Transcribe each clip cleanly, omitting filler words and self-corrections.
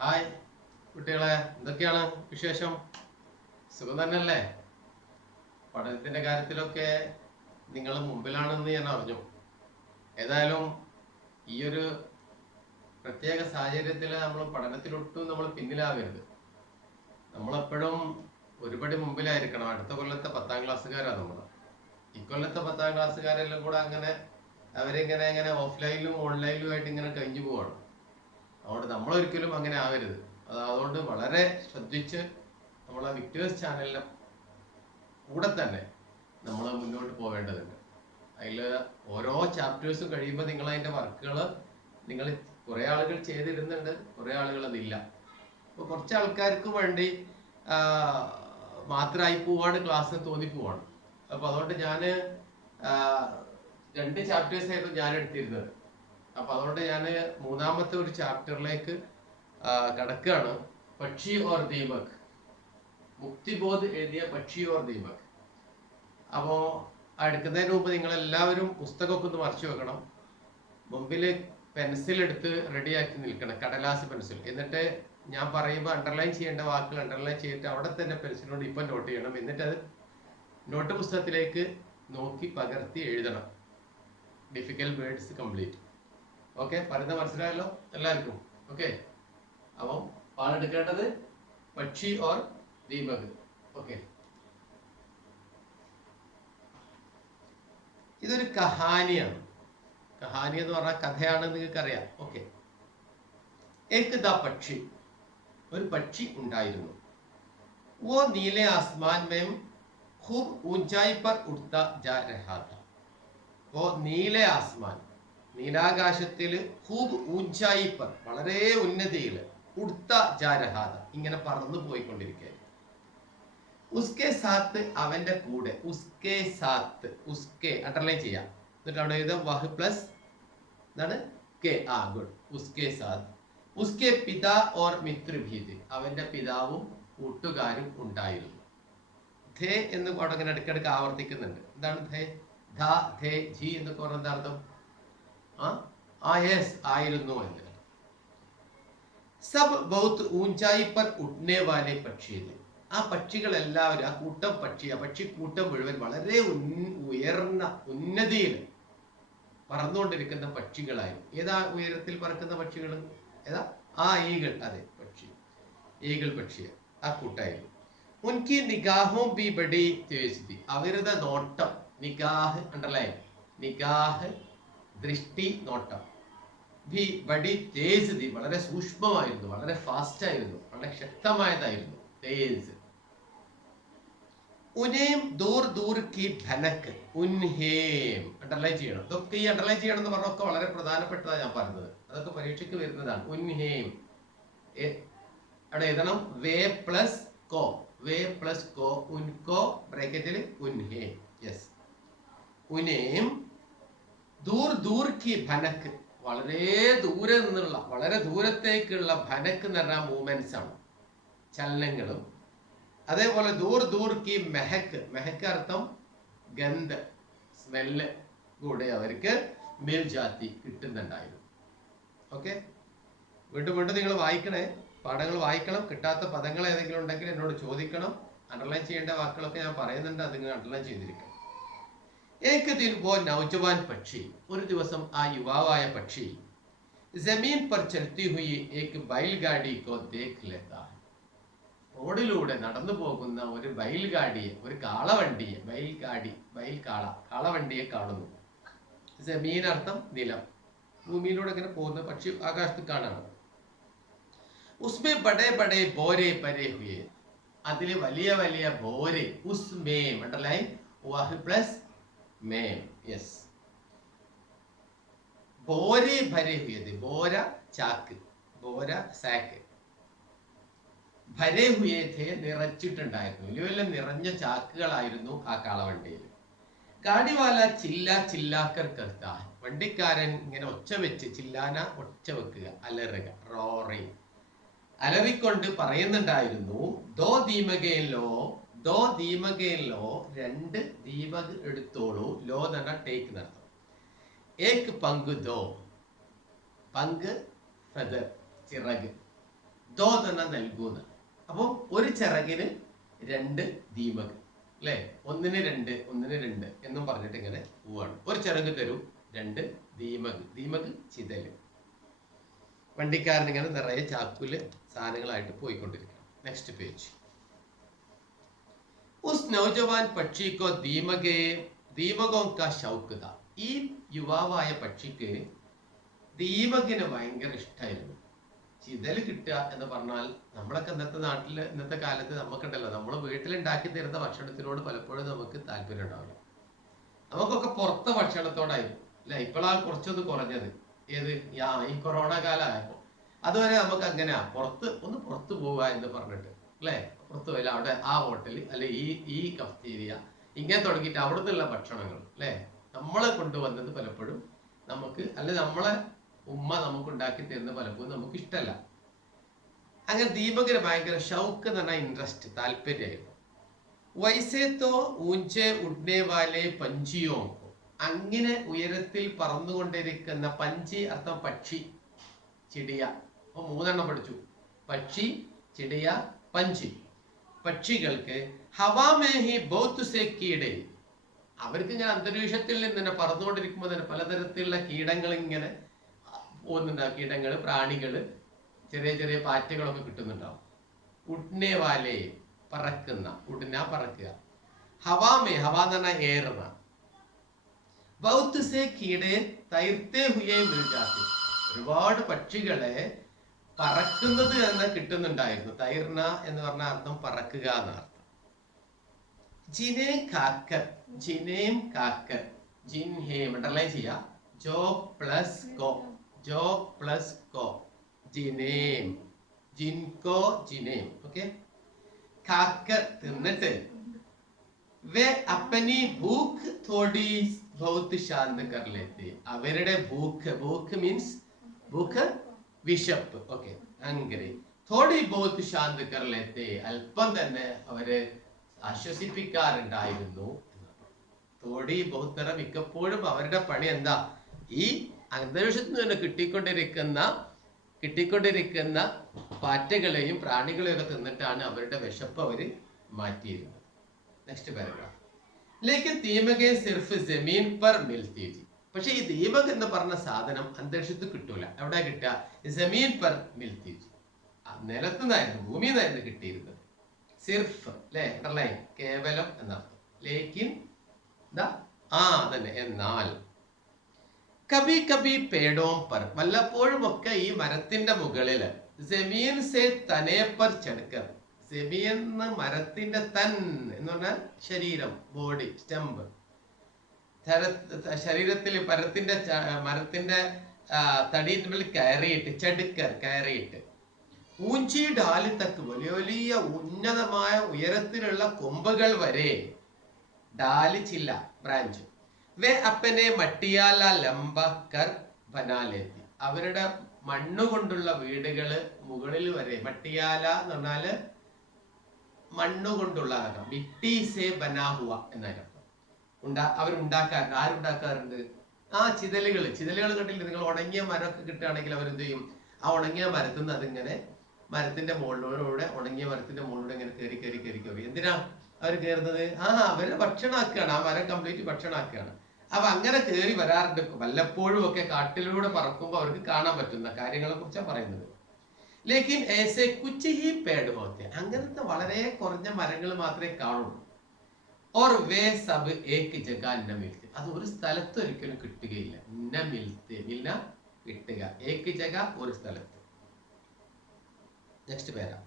Hi കുട്ടികളെ, എന്തൊക്കെയാണ് വിശേഷം? സുഖം തന്നെയല്ലേ? പഠനത്തിന്റെ കാര്യത്തിലൊക്കെ നിങ്ങൾ മുമ്പിലാണെന്ന് ഞാൻ അറിഞ്ഞു. ഏതായാലും ഈ ഒരു പ്രത്യേക സാഹചര്യത്തിൽ നമ്മൾ പഠനത്തിലൊട്ടും നമ്മൾ പിന്നിലാകരുത്. നമ്മളെപ്പോഴും ഒരുപടി മുമ്പിലായിരിക്കണം. അടുത്ത കൊല്ലത്തെ 10ാം ക്ലാസ്സുകാരാണ് നമ്മൾ. ഇക്കൊല്ലത്തെ 10ാം ക്ലാസ്സുകാരെല്ലാം കൂടെ അവരിങ്ങനെ ഓഫ്ലൈനിലും ഓൺലൈനിലും ആയിട്ട് ഇങ്ങനെ കഴിഞ്ഞു പോവാണ്. അതുകൊണ്ട് നമ്മളൊരിക്കലും അങ്ങനെ ആവരുത്. അതുകൊണ്ട് വളരെ ശ്രദ്ധിച്ച് നമ്മളെ വിക്ടേഴ്സ് ചാനലിനെ കൂടെ തന്നെ നമ്മൾ മുന്നോട്ട് പോവേണ്ടതുണ്ട്. അതിൽ ഓരോ ചാപ്റ്റേഴ്സും കഴിയുമ്പോൾ നിങ്ങൾ അതിൻ്റെ വർക്കുകൾ നിങ്ങൾ കുറേ ആളുകൾ ചെയ്തിരുന്നുണ്ട്, കുറേ ആളുകൾ അതില്ല. അപ്പോൾ കുറച്ച് ആൾക്കാർക്ക് വേണ്ടി മാത്രമായി പോവാണ് ക്ലാസ് തോന്നിപ്പോവാണ്. അപ്പോൾ അതുകൊണ്ട് ഞാൻ 2 ചാപ്റ്റേഴ്സായിരുന്നു ഞാൻ എടുത്തിരുന്നത്. അപ്പൊ അതുകൊണ്ട് ഞാൻ മൂന്നാമത്തെ ഒരു ചാപ്റ്ററിലേക്ക് കടക്കുകയാണ്. പക്ഷി ഓർ ദീപക്, മുക്തിബോധ് എഴുതിയ പക്ഷി ഓർ ദീപക്. അപ്പോൾ എടുക്കുന്നതിന് മുമ്പ് നിങ്ങൾ എല്ലാവരും പുസ്തകമൊക്കെ ഒന്ന് മറിച്ചു വെക്കണം. മുമ്പിൽ പെൻസിൽ എടുത്ത് റെഡിയാക്കി നിൽക്കണം, കടലാസ് പെൻസിൽ. എന്നിട്ട് ഞാൻ പറയുമ്പോൾ അണ്ടർലൈൻ ചെയ്യേണ്ട വാക്കുകൾ അണ്ടർലൈൻ ചെയ്തിട്ട് അവിടെ തന്നെ പെൻസിലോട് ഇപ്പം നോട്ട് ചെയ്യണം. എന്നിട്ട് അത് നോട്ട് പുസ്തകത്തിലേക്ക് നോക്കി പകർത്തി എഴുതണം. Difficult words complete. ഓക്കെ, പറയുന്നത് മനസ്സിലായല്ലോ എല്ലാവർക്കും? ഓക്കെ, അപ്പം പാടെടുക്കേണ്ടത് പക്ഷി ഓർ ദീപക്. ഓക്കെ, ഇതൊരു കഹാനിയാണ്. കഹാനി എന്ന് പറഞ്ഞാൽ കഥയാണെന്ന് നിങ്ങൾക്ക് അറിയാം. ഓക്കെ, ഏക് ദ പക്ഷി, ഒരു പക്ഷി ഉണ്ടായിരുന്നു. वो नीले आसमान में खूब ऊंचाई पर उड़ता जा रहा था. वो नीले आसमान, നീലാകാശത്തിൽ ഖൂബ് ഊഞ്ചായി പർ, വളരെ ഉന്നതിയിൽ, ഉടുത്ത ജാരഹാദ, ഇങ്ങനെ പറന്നു പോയിക്കൊണ്ടിരിക്കുകയായിരുന്നു. ഉസ്കെ സാത്ത്, അവന്റെ കൂടെ, ഉസ്കെ സാത്ത്, ഉസ്കെ അണ്ടർലൈൻ ചെയ്യാം. എന്നിട്ട് അവിടെ എഴുതാം വഹ് പ്ലസ് എന്താണ് കെ. ഗുഡ്. ഉസ്കെ സാത്ത്, ഉസ്കെ പിതാ ഓർ മിത്രഭീത്, അവന്റെ പിതാവും കൂട്ടുകാരും ഉണ്ടായിരുന്നു. ധേ എന്ന് അവിടെ ഇങ്ങനെ ഇടയ്ക്കിടയ്ക്ക് ആവർത്തിക്കുന്നുണ്ട്. എന്താണ് ധേ? ധ, ധേ, ജി എന്നൊക്കെ പറഞ്ഞ എന്താ അർത്ഥം? യെസ്, ആയിരുന്നു എന്ന്. സബ് ബഹുത് ഊഞ്ചായി പർ ഉഠ്നെ വാലെ പക്ഷി, ആ പക്ഷികൾ എല്ലാവരും, ആ കൂട്ടം പക്ഷി, ആ പക്ഷിക്കൂട്ടം മുഴുവൻ വളരെ ഉയർന്ന ഉന്നതിയിൽ പറന്നുകൊണ്ടിരിക്കുന്ന പക്ഷികളായിരുന്നു. ഏതാ ഉയരത്തിൽ പറക്കുന്ന പക്ഷികൾ? ഏതാ? ഈഗിൾ. അതെ, പക്ഷി, ഈഗിൾ പക്ഷി, ആ കൂട്ടായിരുന്നു. ഉൻകി നിഗാഹും ബി ബഡി തേജ് തി, അവരുടെ നോട്ടം, നിഗാഹ് അണ്ടർലൈൻ, നിഗാഹ് ദൃഷ്ടി, നോട്ടം, ബി ബഡി തേജ് തി, വളരെ സൂക്ഷ്മമായിരുന്നു, വളരെ ഫാസ്റ്റ് ആയിരുന്നു, വളരെ ശക്തമായതായിരുന്നു. തേജ്. ഉനേം ദൂർ ദൂർ കി ഭനക്, ഉൻഹേം അണ്ടർലൈൻ ചെയ്യണം. ഇതൊക്കെ ഈ അണ്ടർലൈൻ ചെയ്യണം എന്ന് പറഞ്ഞൊക്കെ വളരെ പ്രധാനപ്പെട്ടതാണ് ഞാൻ പറഞ്ഞത്. അതൊക്കെ പരീക്ഷയ്ക്ക് വരുന്നതാണ്. ഉൻഹേം അവിടെ എഴുതണം വേ പ്ലസ് കോ, വേ പ്ലസ് കോ, ഉൻകോ ബ്രാക്കറ്റിൽ ഉൻഹേം. യെസ്. ഉനേം ദൂർ ദൂർ കി ഭനക്, വളരെ ദൂരെ നിന്നുള്ള, വളരെ ദൂരത്തേക്കുള്ള, ഭനക്ക് എന്ന് പറഞ്ഞാൽ മൂവ്മെന്റ്സ് ആണ്, ചലനങ്ങളും. അതേപോലെ ദൂർ ദൂർ കി മെഹക്ക്, മെഹക്ക് അർത്ഥം ഗന്ധ, സ്മെല്ല് കൂടെ അവർക്ക് മിൽ ജാതി, കിട്ടുന്നുണ്ടായിരുന്നു. ഓക്കെ, വീണ്ടും വീണ്ടും നിങ്ങൾ വായിക്കണേ, പാഠങ്ങൾ വായിക്കണം. കിട്ടാത്ത പദങ്ങൾ ഏതെങ്കിലും ഉണ്ടെങ്കിൽ എന്നോട് ചോദിക്കണം. അണ്ടർലൈൻ ചെയ്യേണ്ട വാക്കുകളൊക്കെ ഞാൻ പറയുന്നുണ്ട്, അത് നിങ്ങൾ അണ്ടർലൈൻ ചെയ്തിരിക്കണം. ഏക് ദിൻ വോ നൗജവാൻ പക്ഷി, ഒരു ദിവസം ആ യുവാവായ പക്ഷി ജമീൻ പർ ചലത്തി ഹുയി ഏക് ബൈൽഗാഡി കോ ദേഖ് ലേതാ, റോഡിലൂടെ നടന്നു പോകുന്ന ഒരു ബൈൽഗാഡിയെ, ഒരു കാളവണ്ടിയെ, ബൈൽഗാഡി, കാളവണ്ടിയെ കാണുന്നു. ജമീൻ അർത്ഥം നിലം, ഭൂമിയിലൂടെ ഇങ്ങനെ പോകുന്ന പക്ഷി ആകാശത്ത് കാണാണ്. ഉസ്മേ ബഡേ ബഡേ ബോരെ പരേ ഹുയെ, അതില് വലിയ വലിയ ബോരെ, ഉസ്മേം അണ്ടർലൈൻ വഹ് പ്ലസ് മേം. യെസ്. ബോരെ ഭരെ ഹുയത്, ബോര ചാക്ക്, ബോര സാക്ക്, ഭരെ ഹുയേ ഥേ നിറച്ചിട്ടുണ്ടായിരുന്നു, വലിയ വലിയ നിറഞ്ഞ ചാക്കുകളായിരുന്നു ആ കാളവണ്ടിയിൽ. ഗാഡിവാല ചില്ല ചില്ലാക്കർ കർത്താ, വണ്ടിക്കാരൻ ഇങ്ങനെ ഒച്ച വെച്ച്, ചില്ലാന ഒച്ച വെക്കുക, അലറുക, റോറിങ്, അലറിക്കൊണ്ട് പറയുന്നുണ്ടായിരുന്നു. ദോ ദീമകേലോ, ദോ ദീമകേലോ, 2 ദീപക് എടുത്തോളൂ. ലോ എന്ന് പറഞ്ഞാൽ ടേക്ക് നടത്തും. ഏക് പങ്ക് ദോ, പങ്ക് ഫെദർ, ചിറക്, ദോ തന്നെ നൽകൂന്ന്. അപ്പൊ ഒരു ചിറകിന് 2 ദീപക് അല്ലെ, ഒന്നിന് 2 എന്നും പറഞ്ഞിട്ട് ഇങ്ങനെ പോവാണ്. ഒരു ചിറക് തരൂ, 2 ദീപക്. ദീപക് ചിതല്. വണ്ടിക്കാരൻ ഇങ്ങനെ നിറയെ ചാക്കുല് സാധനങ്ങളായിട്ട് പോയിക്കൊണ്ടിരിക്കണം. Next page. ഉസ് നൗജവാൻ പക്ഷിക്കോ ദീപകോ കാ ശൗക്ക് താ. ഈ യുവാവായ പക്ഷിക്ക് ദീപകിന് ഭയങ്കര ഇഷ്ടമായിരുന്നു. ചിതൽ കിട്ടുക എന്ന് പറഞ്ഞാൽ നമ്മളൊക്കെ ഇന്നത്തെ നാട്ടില് ഇന്നത്തെ കാലത്ത് നമുക്കുണ്ടല്ലോ, നമ്മൾ വീട്ടിലുണ്ടാക്കി തരുന്ന ഭക്ഷണത്തിനോട് പലപ്പോഴും നമുക്ക് താല്പര്യം ഉണ്ടാവില്ല. നമുക്കൊക്കെ പുറത്തെ ഭക്ഷണത്തോടായിരുന്നു അല്ലെ. ഇപ്പോഴാണ് കുറച്ചൊന്ന് കുറഞ്ഞത്. ഏത് ഈ കൊറോണ കാലമായപ്പോ. അതുവരെ നമുക്ക് അങ്ങനെയാ, പുറത്ത് പോവുക എന്ന് പറഞ്ഞിട്ട് അല്ലെ. പുറത്ത് പോയില്ല, അവിടെ ആ ഹോട്ടൽ അല്ലെ ഈ കഫ്റ്റീരിയ ഇങ്ങനെ തുടങ്ങിയിട്ട് അവിടെ നിന്നുള്ള ഭക്ഷണങ്ങൾ അല്ലെ നമ്മളെ കൊണ്ടുവന്നത് പലപ്പോഴും നമുക്ക്, അല്ലെ നമ്മളെ ഉമ്മ നമുക്ക് ഉണ്ടാക്കി തരുന്ന പലപ്പോഴും നമുക്ക് ഇഷ്ടമല്ല. അങ്ങനെ ദീപകിന് ഭയങ്കര ഷൗക്ക് എന്ന് പറഞ്ഞാൽ ഇൻട്രസ്റ്റ്, താല്പര്യമായിരുന്നു. വൈസേത്തോ ഊഞ്ചെ ഉഡ്നെ വാലെ പഞ്ചിയോ, അങ്ങനെ ഉയരത്തിൽ പറന്നുകൊണ്ടിരിക്കുന്ന പഞ്ചി അർത്ഥം പക്ഷി, ചിടിയ. അപ്പൊ 3 പഠിച്ചു: പക്ഷി, ചിടിയ, പഞ്ചി. പക്ഷികൾക്ക് ഹവാമേഹി ബൗത്ത് സെ കീടെ, അവർക്ക് ഇങ്ങനെ അന്തരീക്ഷത്തിൽ നിന്ന് തന്നെ പറന്നുകൊണ്ടിരിക്കുമ്പോൾ തന്നെ പലതരത്തിലുള്ള കീടങ്ങൾ ഇങ്ങനെ പോകുന്നുണ്ടാവും. കീടങ്ങൾ, പ്രാണികള്, ചെറിയ ചെറിയ പാറ്റകളൊക്കെ കിട്ടുന്നുണ്ടാവും. ഉഡ്നെ വാലെ പറക്കുന്ന, ഉഡ്ന പറക്കുക. ഹവാമേ, ഹവ എന്ന് പറഞ്ഞാൽ എയർന്ന. ബൗത്ത് സെ കീടെ തൈർത്തേ ഹുയേ മിൽജാത്തി, ഒരുപാട് പക്ഷികളെ പറക്കുന്നത് എന്ന് കിട്ടുന്നുണ്ടായിരുന്നു. തൈർന എന്ന് പറഞ്ഞ അർത്ഥം പറക്കുക എന്ന അർത്ഥം. ജിനേം കാക്കർ, ജിനേം കാക്കർ, ജിൻ ഹേം അണ്ടർലൈൻ ചെയ്യാം. ജോ പ്ലസ് കോ, ജോ പ്ലസ് കോ, ജിനേം, ജിൻകോ, ജിനേം. ഓക്കെ. കാക്കർ തിന്നിട്ട്, വേ അപ്പനി ഭൂഖ് തോടി ബഹുത്ത് ശാന്ത് കർ ലേത്തെ, അവരുടെ ഭൂഖ് മീൻസ് ഭൂഖ് വിശപ്പ്. Okay, hungry. തോടി ബഹുത്ത് ശാന്ത് കർ ലേത്തെ, അല്പം തന്നെ അവര് ആശ്വസിപ്പിക്കാറുണ്ടായിരുന്നു. തോടി ബഹുത്തര, മിക്കപ്പോഴും അവരുടെ പണി എന്താ, ഈ അന്തരീക്ഷത്തിൽ നിന്ന് കിട്ടിക്കൊണ്ടിരിക്കുന്ന പാറ്റകളെയും പ്രാണികളെയും ഒക്കെ തിന്നിട്ടാണ് അവരുടെ വിശപ്പ് അവര് മാറ്റിയിരുന്നത്. Next paragraph. ലേക്കിൻ ദീപകെ സിർഫ് ജമീൻ പർ മിൽത്തി थी. പക്ഷെ ഈ ദീപക് എന്ന് പറഞ്ഞ സാധനം അന്തരീക്ഷത്തിൽ കിട്ടൂല. എവിടെ കിട്ടുക? ജമീൻ പർ മിൽത്തി थी, നിലത്തു നിന്നായിരുന്നു, ഭൂമിയിൽ നിന്നായിരുന്നു കിട്ടിയിരുന്നത്. സിർഫ് അല്ലെ, അണ്ടർലൈൻ, കേവലം എന്നർത്ഥം. ലേക്കിൻ തന്നെ, എന്നാൽ. കബി കബി പേടോം പർ, വല്ലപ്പോഴും ഒക്കെ ഈ മരത്തിന്റെ മുകളില്, ജമീൻ സെ തനേ പർ ചടുക്കർ, ജമീൻ മരത്തിന്റെ തൻ എന്ന് പറഞ്ഞാൽ ശരീരം, ബോഡി, സ്റ്റംപ്. ശരീരത്തിൽ മരത്തിന്റെ തടിയിൽ കയറിയിട്ട്, ചടുക്കർ കയറിയിട്ട്, ഊഞ്ചി ഡാലി തക്ക്, വലിയ വലിയ ഉന്നതമായ ഉയരത്തിലുള്ള കൊമ്പുകൾ വരെ, ഡാലി ചില്ല, ബ്രാഞ്ച്. വേ അപ്പനെ മട്ടിയാല ലംബ കർ ബനാലേത്തി, അവരുടെ മണ്ണുകൊണ്ടുള്ള വീടുകള് മുകളിൽ വരെ. മട്ടിയാല എന്ന് പറഞ്ഞാല് മണ്ണുകൊണ്ടുള്ള, മിട്ടി സേ ബനാഹുവ എന്നർത്ഥം. അവരുണ്ടാക്കാറുണ്ട്. ആരുണ്ടാക്കാറുണ്ട്? ചിതലുകൾ കണ്ടില്ല നിങ്ങൾ? ഉണങ്ങിയ മരമൊക്കെ കിട്ടുകയാണെങ്കിൽ അവരെന്ത് ചെയ്യും? ആ ഉണങ്ങിയ മരത്തിൽ നിന്ന് അതിങ്ങനെ മരത്തിന്റെ മുകളിലൂടെ, ഉണങ്ങിയ മരത്തിന്റെ മുകളിലൂടെ ഇങ്ങനെ കയറി. എന്തിനാ അവർ കയറുന്നത്? അവരെ ഭക്ഷണമാക്കുകയാണ്, ആ മരം കംപ്ലീറ്റ് ഭക്ഷണമാക്കുകയാണ്. അപ്പൊ അങ്ങനെ കയറി വരാറുണ്ട്. വല്ലപ്പോഴും ഒക്കെ കാട്ടിലൂടെ പറക്കുമ്പോൾ അവർക്ക് കാണാൻ പറ്റുന്ന കാര്യങ്ങളെ കുറിച്ചാണ് പറയുന്നത്. ലേക്കിൻ ഏസെ കുച്ച് ഹി പേട് ഹോത്തെ, അങ്ങനത്തെ വളരെ കുറഞ്ഞ മരങ്ങൾ മാത്രമേ കാണുള്ളൂ. ഓർ വേ സബ് ഏക് ജഗ ന മിൽത്തെ, അത് ഒരു സ്ഥലത്ത് ഒരിക്കലും കിട്ടുകയില്ല. ന മിൽത്തെ, മിൽന കിട്ടുക, ഏക് ജഗ ഒരു സ്ഥലത്ത്. നെക്സ്റ്റ് പേരാ.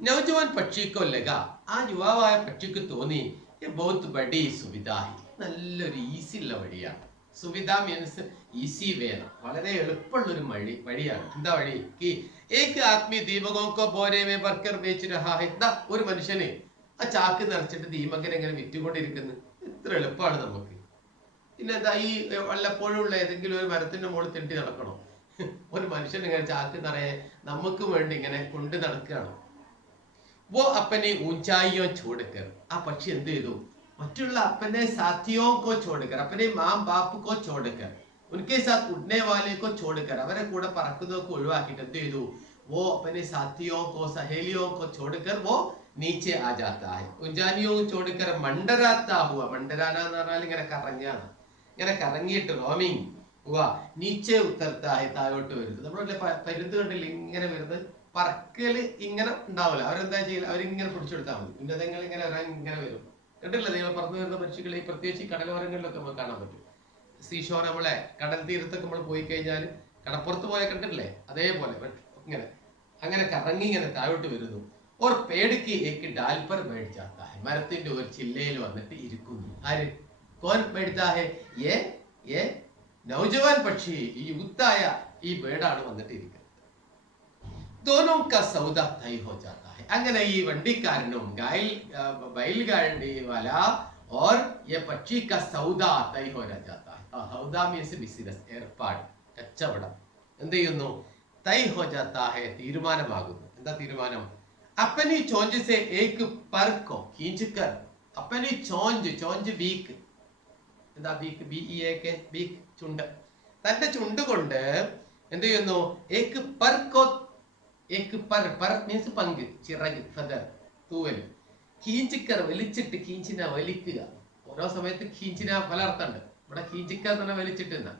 നൗജവാൻ പക്ഷിക്കോ ലഗ, ആ യുവാവായ പക്ഷിക്ക് തോന്നി, ബഹുത് ബഡി സുവിധാഹി, നല്ലൊരു ഈസി ഉള്ള വഴിയാണ്. സുവിധ മീൻസ് ഈസി വേണം, വളരെ എളുപ്പമുള്ളൊരു വഴിയാണ്. എന്താ വഴി? ഏക് ആദ്മി ദീപകോക്കോ ബോരെ മേ ഭർക്കർ ബേച്ച് രഹാ ഹൈ, ഒരു മനുഷ്യന് ആ ചാക്ക് നിറച്ചിട്ട് ദീപകനെ എങ്ങനെ വിറ്റുകൊണ്ടിരിക്കുന്നു. ഇത്ര എളുപ്പമാണ് നമുക്ക്. പിന്നെ എന്താ, ഈ വല്ലപ്പോഴും ഉള്ള ഏതെങ്കിലും ഒരു മരത്തിന്റെ മുകളിൽ തെണ്ടി നടക്കണോ? ഒരു മനുഷ്യൻ ഇങ്ങനെ ചാക്ക് നിറയെ നമുക്ക് വേണ്ടി ഇങ്ങനെ കൊണ്ട് നടക്കുകയാണ്. വോ അപ്പനെ ഊഞ്ചായിയോ ചോടുക്കർ, ആ പക്ഷി എന്ത് ചെയ്തു? മറ്റുള്ള അപ്പനെ സാത്തിയോ കോ ചോടുക്കർ, അപ്പനെ മാം ബാപ്പ് കോ ചോടുക്കർ, ഉൻകെ സാത്ത് ഉഡ്നെ വാലെ കോ ചോടുക്കർ, അവരെ കൂടെ പറക്കുന്നതൊക്കെ ഒഴിവാക്കിയിട്ട് എന്ത് ചെയ്തു? वो अपने साथियों को सहेलियों को छोड़कर वो नीचे आ जाता है. उजानियों छोड़कर मंडराता हुआ, मंडराना എന്ന് പറഞ്ഞാൽ ഇങ്ങനെ കറങ്ങാണ്, ഇങ്ങനെ കറങ്ങിയിട്ട് റോമിങ് हुआ നീച്ചെ ഉത്തർത്താഹെ, താഴോട്ട് വരുന്നത്. നമ്മളല്ലേ പരുന്ത് കണ്ടില്ല ഇങ്ങനെ വരുന്നത്, പറക്കല് ഇങ്ങനെ ഉണ്ടാവില്ല. അവരെന്താ ചെയ്യില്ല, അവരിങ്ങനെ പിടിച്ചെടുത്താൽ മതി, പിന്നെ അതെങ്ങനെ ഇങ്ങനെ വരാൻ ഇങ്ങനെ വരും. കണ്ടില്ല നിങ്ങൾ പറന്നു വരുന്ന പക്ഷികളെ, പ്രത്യേകിച്ച് കടലോരങ്ങളിലൊക്കെ നമുക്ക് കാണാൻ പറ്റും. സീഷോർ, നമ്മളെ കടൽ തീരത്തൊക്കെ നമ്മൾ പോയി കഴിഞ്ഞാൽ കടപ്പുറത്ത് പോയാൽ കണ്ടിട്ടില്ലേ, അതേപോലെ ഇങ്ങനെ അങ്ങനെ കറങ്ങി ഇങ്ങനെ താഴോട്ട് വരുന്നു. ഓർ പേടിക്ക് ഏക്ക് ഡാൽ पर बैठ जाता है, മരത്തിന്റെ ഒരു ചില്ലയിൽ വന്നിട്ട് ഇരിക്കുന്നു. ആര്? കോൻ बैठता है? ये നൗജവാൻ പക്ഷി, ഈ യുക്തായ ഈ ബേഡാണ് വന്നിട്ട് ഇരിക്കുന്നത്. दोनों का सौदा तय हो जाता है. അങ്ങനെ ഈ വണ്ടിക്കാരനും बैलगाड़ी वाला और ये पक्षी का सौदा तय हो जाता है. सौदा मीन्स ബിസിനസ്, ഏർപ്പാട്, കച്ചവടം എന്ത് ചെയ്യുന്നു? തൈ ഹോ ജാത്താ ഹെ, തീരുമാനമാകുന്നു. എന്താ തീരുമാനം? അപ്പനി ചോഞ്ച് സെ ഏക് पर को खींचकर, अपनी ചോഞ്ച് വീക്ക്, എന്താ വീക്ക്? BEAK, വീക്ക്, ചുണ്ട്. തന്റെ ചുണ്ട് കൊണ്ട് എന്ത് ചെയ്യുന്നു? ഏക് पर को, ഏക് पर മീൻസ് പങ്ക്, ചിറക്, ഫെദർ, തൂവൽ. കീഞ്ചിക്കർ, വലിച്ചിട്ട്, കീഞ്ചിന വലിക്കുക. ഓരോ സമയത്ത് കീഞ്ചിന പല അർത്ഥമുണ്ട്. ഇവിടെ കീഞ്ചിക്ക എന്ന് പറഞ്ഞാൽ വലിച്ചിട്ട് എന്നാ.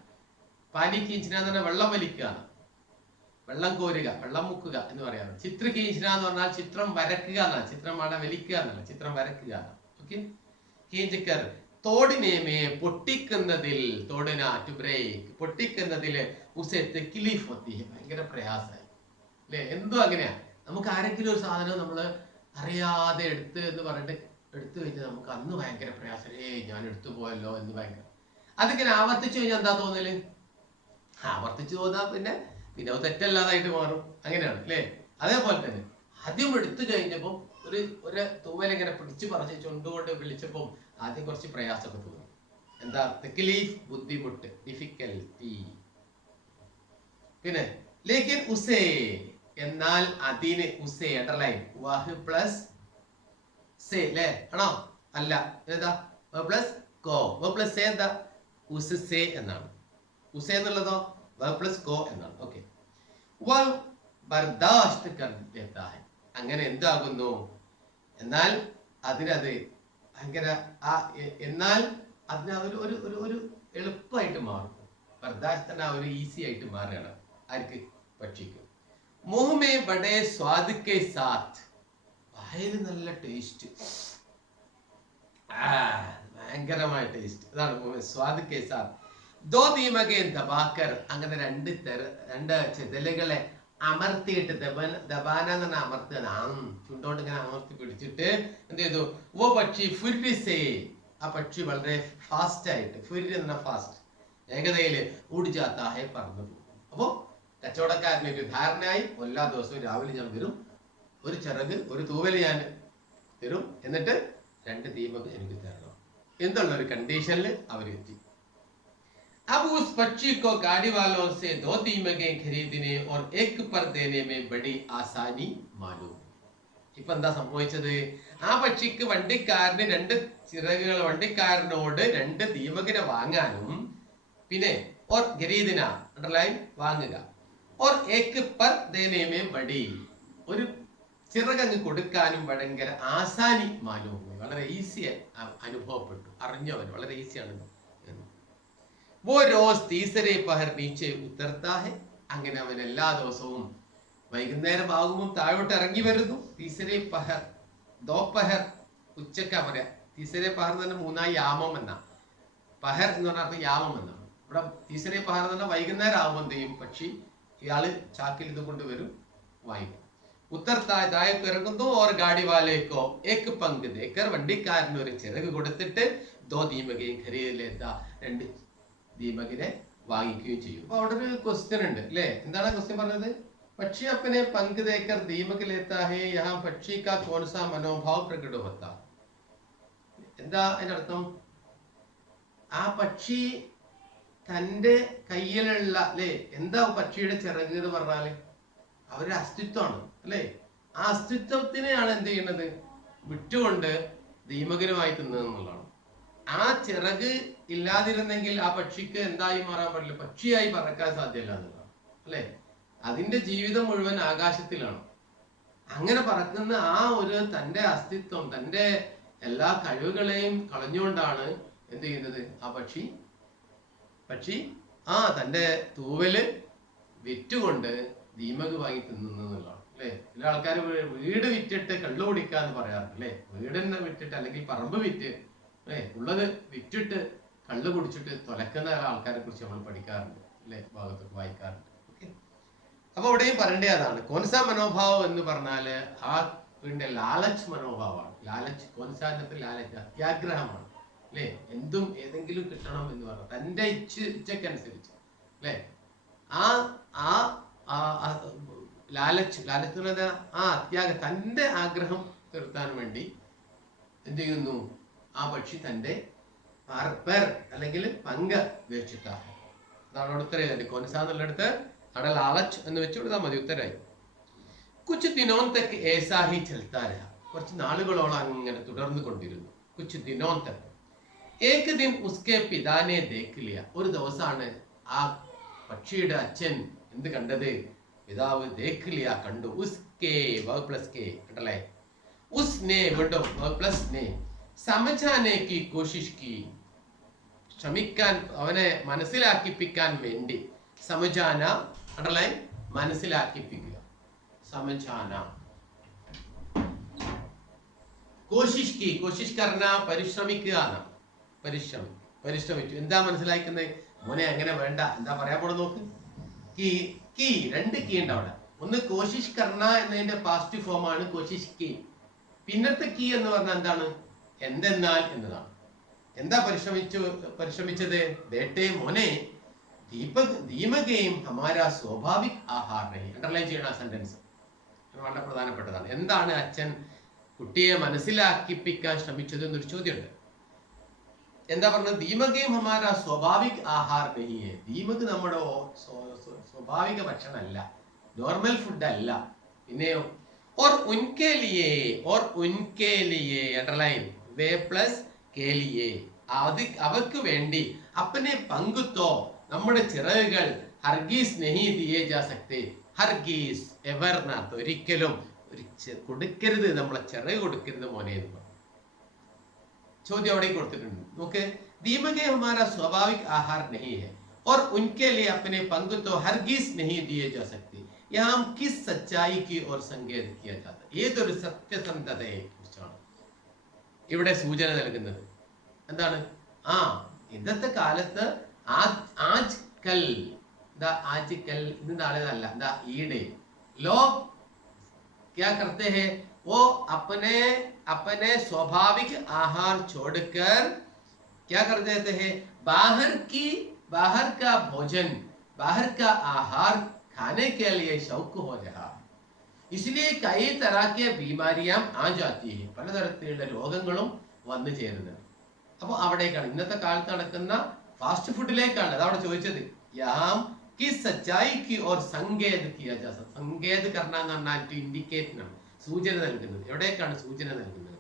പാനി കീഞ്ചിന എന്ന് പറഞ്ഞാൽ വെള്ളം വലിക്കുക, വെള്ളം കോരുക, വെള്ളം മുക്കുക എന്ന് പറയാറ്. ചിത്ര കീഞ്ചിന എന്ന് പറഞ്ഞാൽ ചിത്രം വരക്കുക എന്നാണ്. ചിത്രം അവിടെ വലിക്കുക എന്നല്ല, ചിത്രം വരക്കുക. ഓക്കെ. കീഞ്ചിക്കർ തോടിനേമേ, പൊട്ടിക്കുന്നതിൽ, തോടിന ടു ബ്രേക്ക്, പൊട്ടിക്കുന്നതിൽ ഉസേ തക്ലീഫ് ഹോത്തി ഹൈ, ഭയങ്കര പ്രയാസമായി അല്ലേ? എന്തോ അങ്ങനെയാ. നമുക്ക് ആരെങ്കിലും ഒരു സാധനം നമ്മൾ അറിയാതെ എടുത്ത് എന്ന് പറഞ്ഞിട്ട് എടുത്തു കഴിഞ്ഞാൽ നമുക്ക് അന്ന് ഭയങ്കര പ്രയാസം. ഞാൻ എടുത്തു പോയല്ലോ എന്ന് ഭയങ്കര. അതിങ്ങനെ ആവർത്തിച്ചു കഴിഞ്ഞാൽ എന്താ തോന്നല്? ആവർത്തിച്ചു തോന്നാ പിന്നെ അത് തെറ്റല്ലാതായിട്ട് മാറും. അങ്ങനെയാണ് അല്ലേ? അതേപോലെ തന്നെ ആദ്യം എടുത്തു കഴിഞ്ഞപ്പോൾ ഒരു തൂവലിങ്ങനെ പിടിച്ചു പറിച്ച് ചുണ്ടുകൊണ്ട് വിളിച്ചപ്പോൾ ആദ്യം കുറച്ച് പ്രയാസമൊക്കെ തോന്നി. എന്താ? തക്ലീഫ്, ബുദ്ധിമുട്ട്, ഡിഫിക്കൽറ്റി. പിന്നെ ലേക്കിൻ ഉസേ, എന്നാൽ അതിന്, ഉസേ അണ്ടർലൈൻ, വഹ് പ്ലസ് സേ അല്ലേ? ആണോ? അല്ല, ഏതാ? പ്ലസ് കോ. പ്ലസ് സേ എന്താ? ഉസ് സേ എന്നാണ്. ഉസേ എന്നുള്ളതോ പ്ലസ് കോ എന്നാണ്. ഓക്കെ. ബർദാശ്ത് കർ ലേതാ ഹൈ, അങ്ങനെ എന്താകുന്നു? എന്നാൽ അതിനത് ഭയങ്കര എന്നാൽ അതിന് ഒരു എളുപ്പമായിട്ട് മാറും. ബർദാശ്ത് ഒരു ഈസി ആയിട്ട് മാറുകയാണ്. ആർക്ക്? പക്ഷിക്ക്. മുഹ്മേ ബഡേ സ്വാദ് കെ സാത്ത്, വായിൽ നല്ല ടേസ്റ്റ്, ഭയങ്കരമായ ടേസ്റ്റ്. അതാണ് സ്വാദ് കെ സാത്ത്. ദോ ദീമകെ ദബാക്കർ, അങ്ങനെ രണ്ട് ചെതലുകളെ അമർത്തിയിട്ട്, ദബാന എന്ന് പറഞ്ഞാൽ അമർത്തുക, ചുണ്ടോണ്ട് ഇങ്ങനെ അമർത്തി പിടിച്ചിട്ട് എന്ത് ചെയ്തു? ഓ പക്ഷി ഫുരിസേ, ആ പക്ഷി വളരെ ഫാസ്റ്റ് ആയിട്ട്, ഫുരി എന്ന ഫാസ്റ്റ്, വേഗതയില് ഊടിജാത്താഹെ, പറന്നു പോകും. അപ്പോ കച്ചവടക്കാരന് ഒരു ധാരണയായി, എല്ലാ ദിവസവും രാവിലെ ഞാൻ വരും, ഒരു ചിറക്, ഒരു തൂവല് ഞാൻ തരും, എന്നിട്ട് 2 ദീപക് എനിക്ക് തരണം എന്നുള്ള ഒരു കണ്ടീഷനിൽ അവരെത്തി. अब उस पक्षी को गाड़ी वालों से 2 दीमकें खरीदने और एक पर देने में बड़ी आसानी मालूम. ഇപ്പൊ എന്താ സംഭവിച്ചത്? ആ പക്ഷിക്ക് വണ്ടിക്കാരന് 2 ചിറകുകൾ, വണ്ടിക്കാരനോട് 2 ദീപകിനെ വാങ്ങാനും, പിന്നെ ഓർ ഖരീദിന അണ്ടർലൈൻ വാങ്ങുക, ഓർ ഏക് പർ ദേനെ മേ ബഡി, ഒരു ചിറകങ്ങ് കൊടുക്കാനും ഭയങ്കര ആസാനി മാലൂം, വളരെ ഈസി അനുഭവപ്പെട്ടു. അറിഞ്ഞവൻ വളരെ ഈസിയാണ്. वो रोज तीसरे पहर नीचे उतरता है, അങ്ങനെ അവൻ എല്ലാ ദിവസവും വൈകുന്നേരം ആകുമ്പോൾ താഴോട്ട് ഇറങ്ങി വരുന്നു. തീസരെ പഹർ, ദോപഹർ, ഉച്ചക്ക പറയാ. തീസരെ പഹർ എന്ന് പറഞ്ഞാൽ 3 യാമം എന്നാ. പഹർ എന്ന് പറഞ്ഞാൽ യാമം എന്നാണ്. ഇവിടെ തീസരെ പഹർ എന്ന് പറഞ്ഞാൽ വൈകുന്നേരം ആകുമ്പോൾ എന്ത് ചെയ്യും? പക്ഷി ഇയാള് ചാക്കിൽ ഇത് കൊണ്ടുവരും, വാങ്ങിക്കും. ഉത്തർത്തായ, താഴേക്ക് ഇറങ്ങുന്നു. ഓർ ഗാഡി വാലേക്കോ ഏക് പങ്ക് ദേക്കർ, വണ്ടിക്കാരന് ഒരു ചിറക് കൊടുത്തിട്ട് 2 ദീപകയും ഖരീദിലെത്താ, 2 ദീപകിനെ വാങ്ങിക്കുകയും ചെയ്യും. അപ്പൊ അവിടെ ഒരു ക്വസ്റ്റ്യൻ ഉണ്ട് അല്ലേ? എന്താണ് ക്വസ്റ്റ്യൻ പറഞ്ഞത്? പക്ഷി അപ്പനെ പങ്ക് ദേക്കർ ദീപക് ലേത്താ ഹേ, യഹാ പക്ഷി കാ കോൺ സാ മനോഭാവ് പ്രകട ഹോത്താ. എന്താ അതിന്റെ അർത്ഥം? ആ പക്ഷി തന്റെ കയ്യിലുള്ള അല്ലേ, എന്താ പക്ഷിയുടെ ചിറക് എന്ന് പറഞ്ഞാല് അവരുടെ അസ്തിത്വമാണ് അല്ലേ? ആ അസ്തിത്വത്തിനെയാണ് എന്ത് ചെയ്യുന്നത്? വിട്ടുകൊണ്ട് ദീപകനുമായി തിന്നുന്നതാണ്. ആ ചിറക് ഇല്ലാതിരുന്നെങ്കിൽ ആ പക്ഷിക്ക് എന്തായി മാറാൻ പറ്റില്ല, പക്ഷിയായി പറക്കാൻ സാധ്യമല്ല എന്നുള്ളതാണ് അല്ലെ? അതിന്റെ ജീവിതം മുഴുവൻ ആകാശത്തിലാണ്. അങ്ങനെ പറക്കുന്ന ആ ഒരു തന്റെ അസ്തിത്വം, തന്റെ എല്ലാ കഴിവുകളെയും കളഞ്ഞുകൊണ്ടാണ് എന്ത് ചെയ്യുന്നത് ആ പക്ഷി തന്റെ തൂവല് വിറ്റുകൊണ്ട് ദീമക് വാങ്ങി തിന്നുന്നതാണ് അല്ലെ. ചില ആൾക്കാർ വീട് വിറ്റിട്ട് കള്ളു കുടിക്കാന്ന് പറയാറുണ്ട് അല്ലെ. വീടിനെ വിറ്റിട്ട് അല്ലെങ്കിൽ പറമ്പ് വിറ്റ് ഉള്ളത് വിറ്റിട്ട് കള്ളു കുടിച്ചിട്ട് തുലക്കുന്ന ആൾക്കാരെ കുറിച്ച് നമ്മൾ പഠിക്കാറുണ്ട് അല്ലെ, ഭാഗത്തൊക്കെ വായിക്കാറുണ്ട്. അപ്പൊ ഇവിടെയും പറയേണ്ട അതാണ്. കോൻസ മനോഭാവം എന്ന് പറഞ്ഞാല് ആ വീടിന്റെ ലാലച്ച് മനോഭാവമാണ്. ലാലച്ച്, കോൻസാന്റെ ലാലച്ച് അത്യാഗ്രഹമാണ് അല്ലെ. എന്തും ഏതെങ്കിലും കിട്ടണം എന്ന് പറഞ്ഞാൽ തന്റെ ഇച്ഛക്കനുസരിച്ച് അല്ലെ. ലാലച്ച് അത്യാഗ്രഹം, തന്റെ ആഗ്രഹം തീർത്താൻ വേണ്ടി എന്ത് ചെയ്യുന്നു ആ പക്ഷി തന്റെ അല്ലെങ്കിൽ പങ്ക് ഉപേക്ഷിക്കാറ്. അതാണ് അവിടെ ഉത്തരം. കോൻസ എന്നുള്ളടുത്ത് അവിടെ ലാലച്ച് എന്ന് വെച്ച് കൊടുത്താൽ മതി, ഉത്തരായി. കുച്ച് ദിനോൻ തക്ക് ഏസാ ഹി ചൽത്താ രഹ, കുറച്ച് നാളുകളോളം അങ്ങനെ തുടർന്നു കൊണ്ടിരുന്നു. കുച്ച് ദിനോൻ തക്ക്. ഏക് ദിൻ ഉസ്കെ പിതാനെ ദേഖ് ലിയ, ഒരു ദിവസമാണ് ആ പക്ഷിയുടെ അച്ഛൻ എന്ത് കണ്ടത്? പിതാവ് ദേഖ് ലിയ, കണ്ടു. ഉസ്കെ വർബ് പ്ലസ് കെ കണ്ടല്ലേ. ഉസ്നെ വീണ്ടും വർബ് പ്ലസ് നെ. സമझाने की कोशिश की, ശ്രമിക്കാൻ, അവനെ മനസ്സിലാക്കിപ്പിക്കാൻ വേണ്ടി. സമझाന അണ്ടർലൈൻ, മനസ്സിലാക്കിപ്പിക്കുക. സമझाന. കോശിഷ് കി, കോശിഷ് കർണ പരിശ്രമിക്കുക, പരിശ്രമിച്ചു. എന്താ മനസ്സിലാക്കുന്നത്? മോനെ അങ്ങനെ വേണ്ട, എന്താ പറയാൻ പോണ നോക്ക്. കി, രണ്ട് കീ ഉണ്ട് അവിടെ. ഒന്ന് കോശിഷ് കർണ എന്നതിന്റെ പാസ്റ്റ് ഫോം ആണ് കോശിഷ് കി. പിന്നത്തെ കീ എന്ന് പറഞ്ഞാൽ എന്താണ്? എന്തെന്നാൽ എന്നതാണ്. എന്താ പരിശ്രമിച്ചത്? ബേട്ടെ മോനെ, ദീമകയും ഹമാരാ സ്വാഭാവിക് ആഹാർ നഹി. അണ്ടർലൈൻ ചെയ്യണ സെന്റൻസ് വളരെ പ്രധാനപ്പെട്ടതാണ്. എന്താണ് അച്ഛൻ കുട്ടിയെ മനസ്സിലാക്കിപ്പിക്കാൻ ശ്രമിച്ചത് എന്നൊരു ചോദ്യമുണ്ട്. എന്താ പറഞ്ഞത്? ദീമകയും ഹമാരാ സ്വാഭാവിക് ആഹാർ നഹിയെ. ദീമക് നമ്മുടെ സ്വാഭാവിക ഭക്ഷണമല്ല, നോർമൽ ഫുഡ് അല്ല. പിന്നെയോ और उनके लिए अंडरलाइन वे प्लस के लिए, അവർക്ക് വേണ്ടി अपने പങ്കുത്തോ, നമ്മുടെ ചിറകുകൾ ഹർഗീസ് നഹി ദിയേ ജാ സക്തേ. ഹർഗീസ് എവർ നാത്ത്, ഒരിക്കലും കൊടുക്കരുത്, നമ്മളെ ചിറക് കൊടുക്കരുത് മോനെ എന്ന് പറഞ്ഞു. ചോദ്യം അവിടെ കൊടുത്തിട്ടുണ്ട് നോക്ക്. ദീമകെ ഹമാരാ സ്വാഭാവിക് ആഹാർ നഹി ഹൈ और उनके लिए अपने പങ്കുത്തോ ഹർഗീസ് നഹി ദിയേ ജാ സക്തേ. യാം kiss Sachaai Ki or Sanket കിയാ ജാത. ഏതൊരു സത്യസന്ധതയെ കുറിച്ചാണ് ഇവിടെ സൂചന നൽകുന്നത്? എന്താണ്? ഇന്നത്തെ കാലത്ത് ആജ്കൽ, ഇന്ന് നാളെന്നല്ല, ഈടെ ലോग क्या करते हैं? वो अपने स्वाभाविक आहार छोड़कर क्या कर देते हैं? बाहर का भोजन, बाहर का आहार खाने के लिए शौक हो रहा है. इसलिए कई तरह के बीमारियां आ जाती है. പലതരത്തിലുള്ള രോഗങ്ങളും വന്നു ചേരുന്നത്. അപ്പൊ അവിടേക്കാണ് ഇന്നത്തെ കാലത്ത് നടക്കുന്ന ഫാസ്റ്റ് ഫുഡിലേക്കാണ് അതവിടെ ചോദിച്ചത്. യാം kiss Sachaai Ki or Sanket കിയാ ജാ സക്താ. സങ്കേത് കർണ എന്ന് പറഞ്ഞാൽ ഇൻഡിക്കേറ്റ് ആണ്, സൂചന നൽകുന്നത്. എവിടേക്കാണ് സൂചന നൽകുന്നത്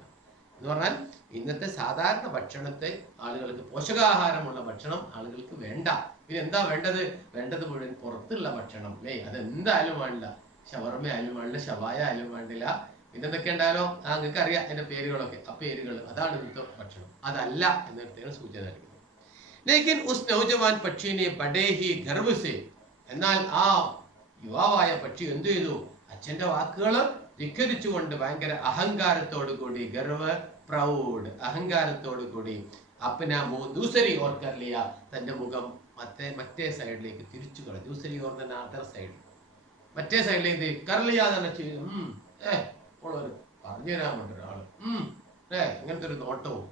എന്ന് പറഞ്ഞാൽ ഇന്നത്തെ സാധാരണ ഭക്ഷണത്തെ ആളുകൾക്ക്, പോഷകാഹാരമുള്ള ഭക്ഷണം ആളുകൾക്ക് വേണ്ട. പിന്നെ എന്താ വേണ്ടത്? വേണ്ടത് മുഴുവൻ പുറത്തുള്ള ഭക്ഷണം അല്ലേ. അതെന്തായാലും വേണ്ടില്ല. ഷവർമ ആയാലും വേണ്ടില്ല, ഷവായ ആയാലും വേണ്ടില്ല. പിന്നെ എന്തൊക്കെ ഉണ്ടായാലോ നിങ്ങൾക്ക് അറിയാം അതിന്റെ പേരുകളൊക്കെ. ആ പേരുകൾ അതാണ് ഇന്നത്തെ ഭക്ഷണം. അതല്ല എന്നിടത്താണ് സൂചന നൽകുന്നത്. ലേക്കിൻ ഉസ് നൗജവാൻ പക്ഷിനെ ബഡേ ഹി ഗർവ് സെ, എന്നാൽ ആ യുവാവായ പക്ഷി എന്ത് ചെയ്തു? അച്ഛന്റെ വാക്കുകൾ ധിക്കരിച്ചുകൊണ്ട് ഭയങ്കര അഹങ്കാരത്തോടു കൂടി, ഗർവ് പ്രൗഡ്, അഹങ്കാരത്തോടു കൂടി അപ്പന ദൂസരി ഓർ കർ ലിയ, തന്റെ മുഖം മറ്റേ സൈഡിലേക്ക് തിരിച്ചു കളഞ്ഞു. ദൂസരി ഓർ തന്നെ അതർ സൈഡ്, മറ്റേ സൈഡിലേക്ക് കർലിയാതെ ചെയ്തു. ഒരു പറഞ്ഞു തരാൻ വേണ്ട ഒരാള് ഇങ്ങനത്തെ ഒരു നോട്ടവും.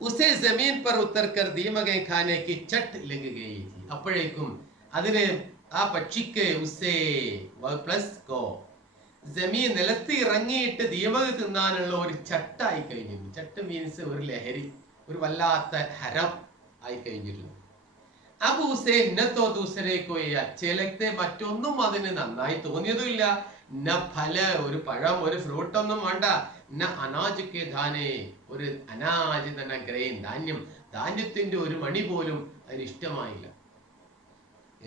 ഉസേ ജമീൻ പർ ഉത്തർക്കർ ദീമകെ ഖാനെ കി ചട്ട് ലഗ് ഗയി थी. അപ്പോഴേക്കും അതിന് ആ പക്ഷിക്ക് ഉസേ പ്ലസ് കോ ജമീൻ, നിലത്ത് ഇറങ്ങിയിട്ട് ദീമക് തിന്നാനുള്ള ഒരു ചട്ടായി കഴിഞ്ഞിരുന്നു. ചട്ട് മീൻസ് ഒരു ലഹരി, ഒരു വല്ലാത്ത ഹരം ആയി കഴിഞ്ഞിരുന്നു. അബു ഉസേ നത്തോ ദൂസരേക്കോ അച്ചേലത്തെ, മറ്റൊന്നും അതിന് നന്നായി തോന്നിയതുമില്ല. ന ഫല, ഒരു പഴം, ഒരു ഫ്രൂട്ട് ഒന്നും വേണ്ട. ന അനാജ് കെ ധാനെ, ഒരു അനാജ് തന്നെ ഗ്രെയിൻ, ധാന്യത്തിന്റെ ഒരു മണി പോലും അതിന് ഇഷ്ടമായില്ല.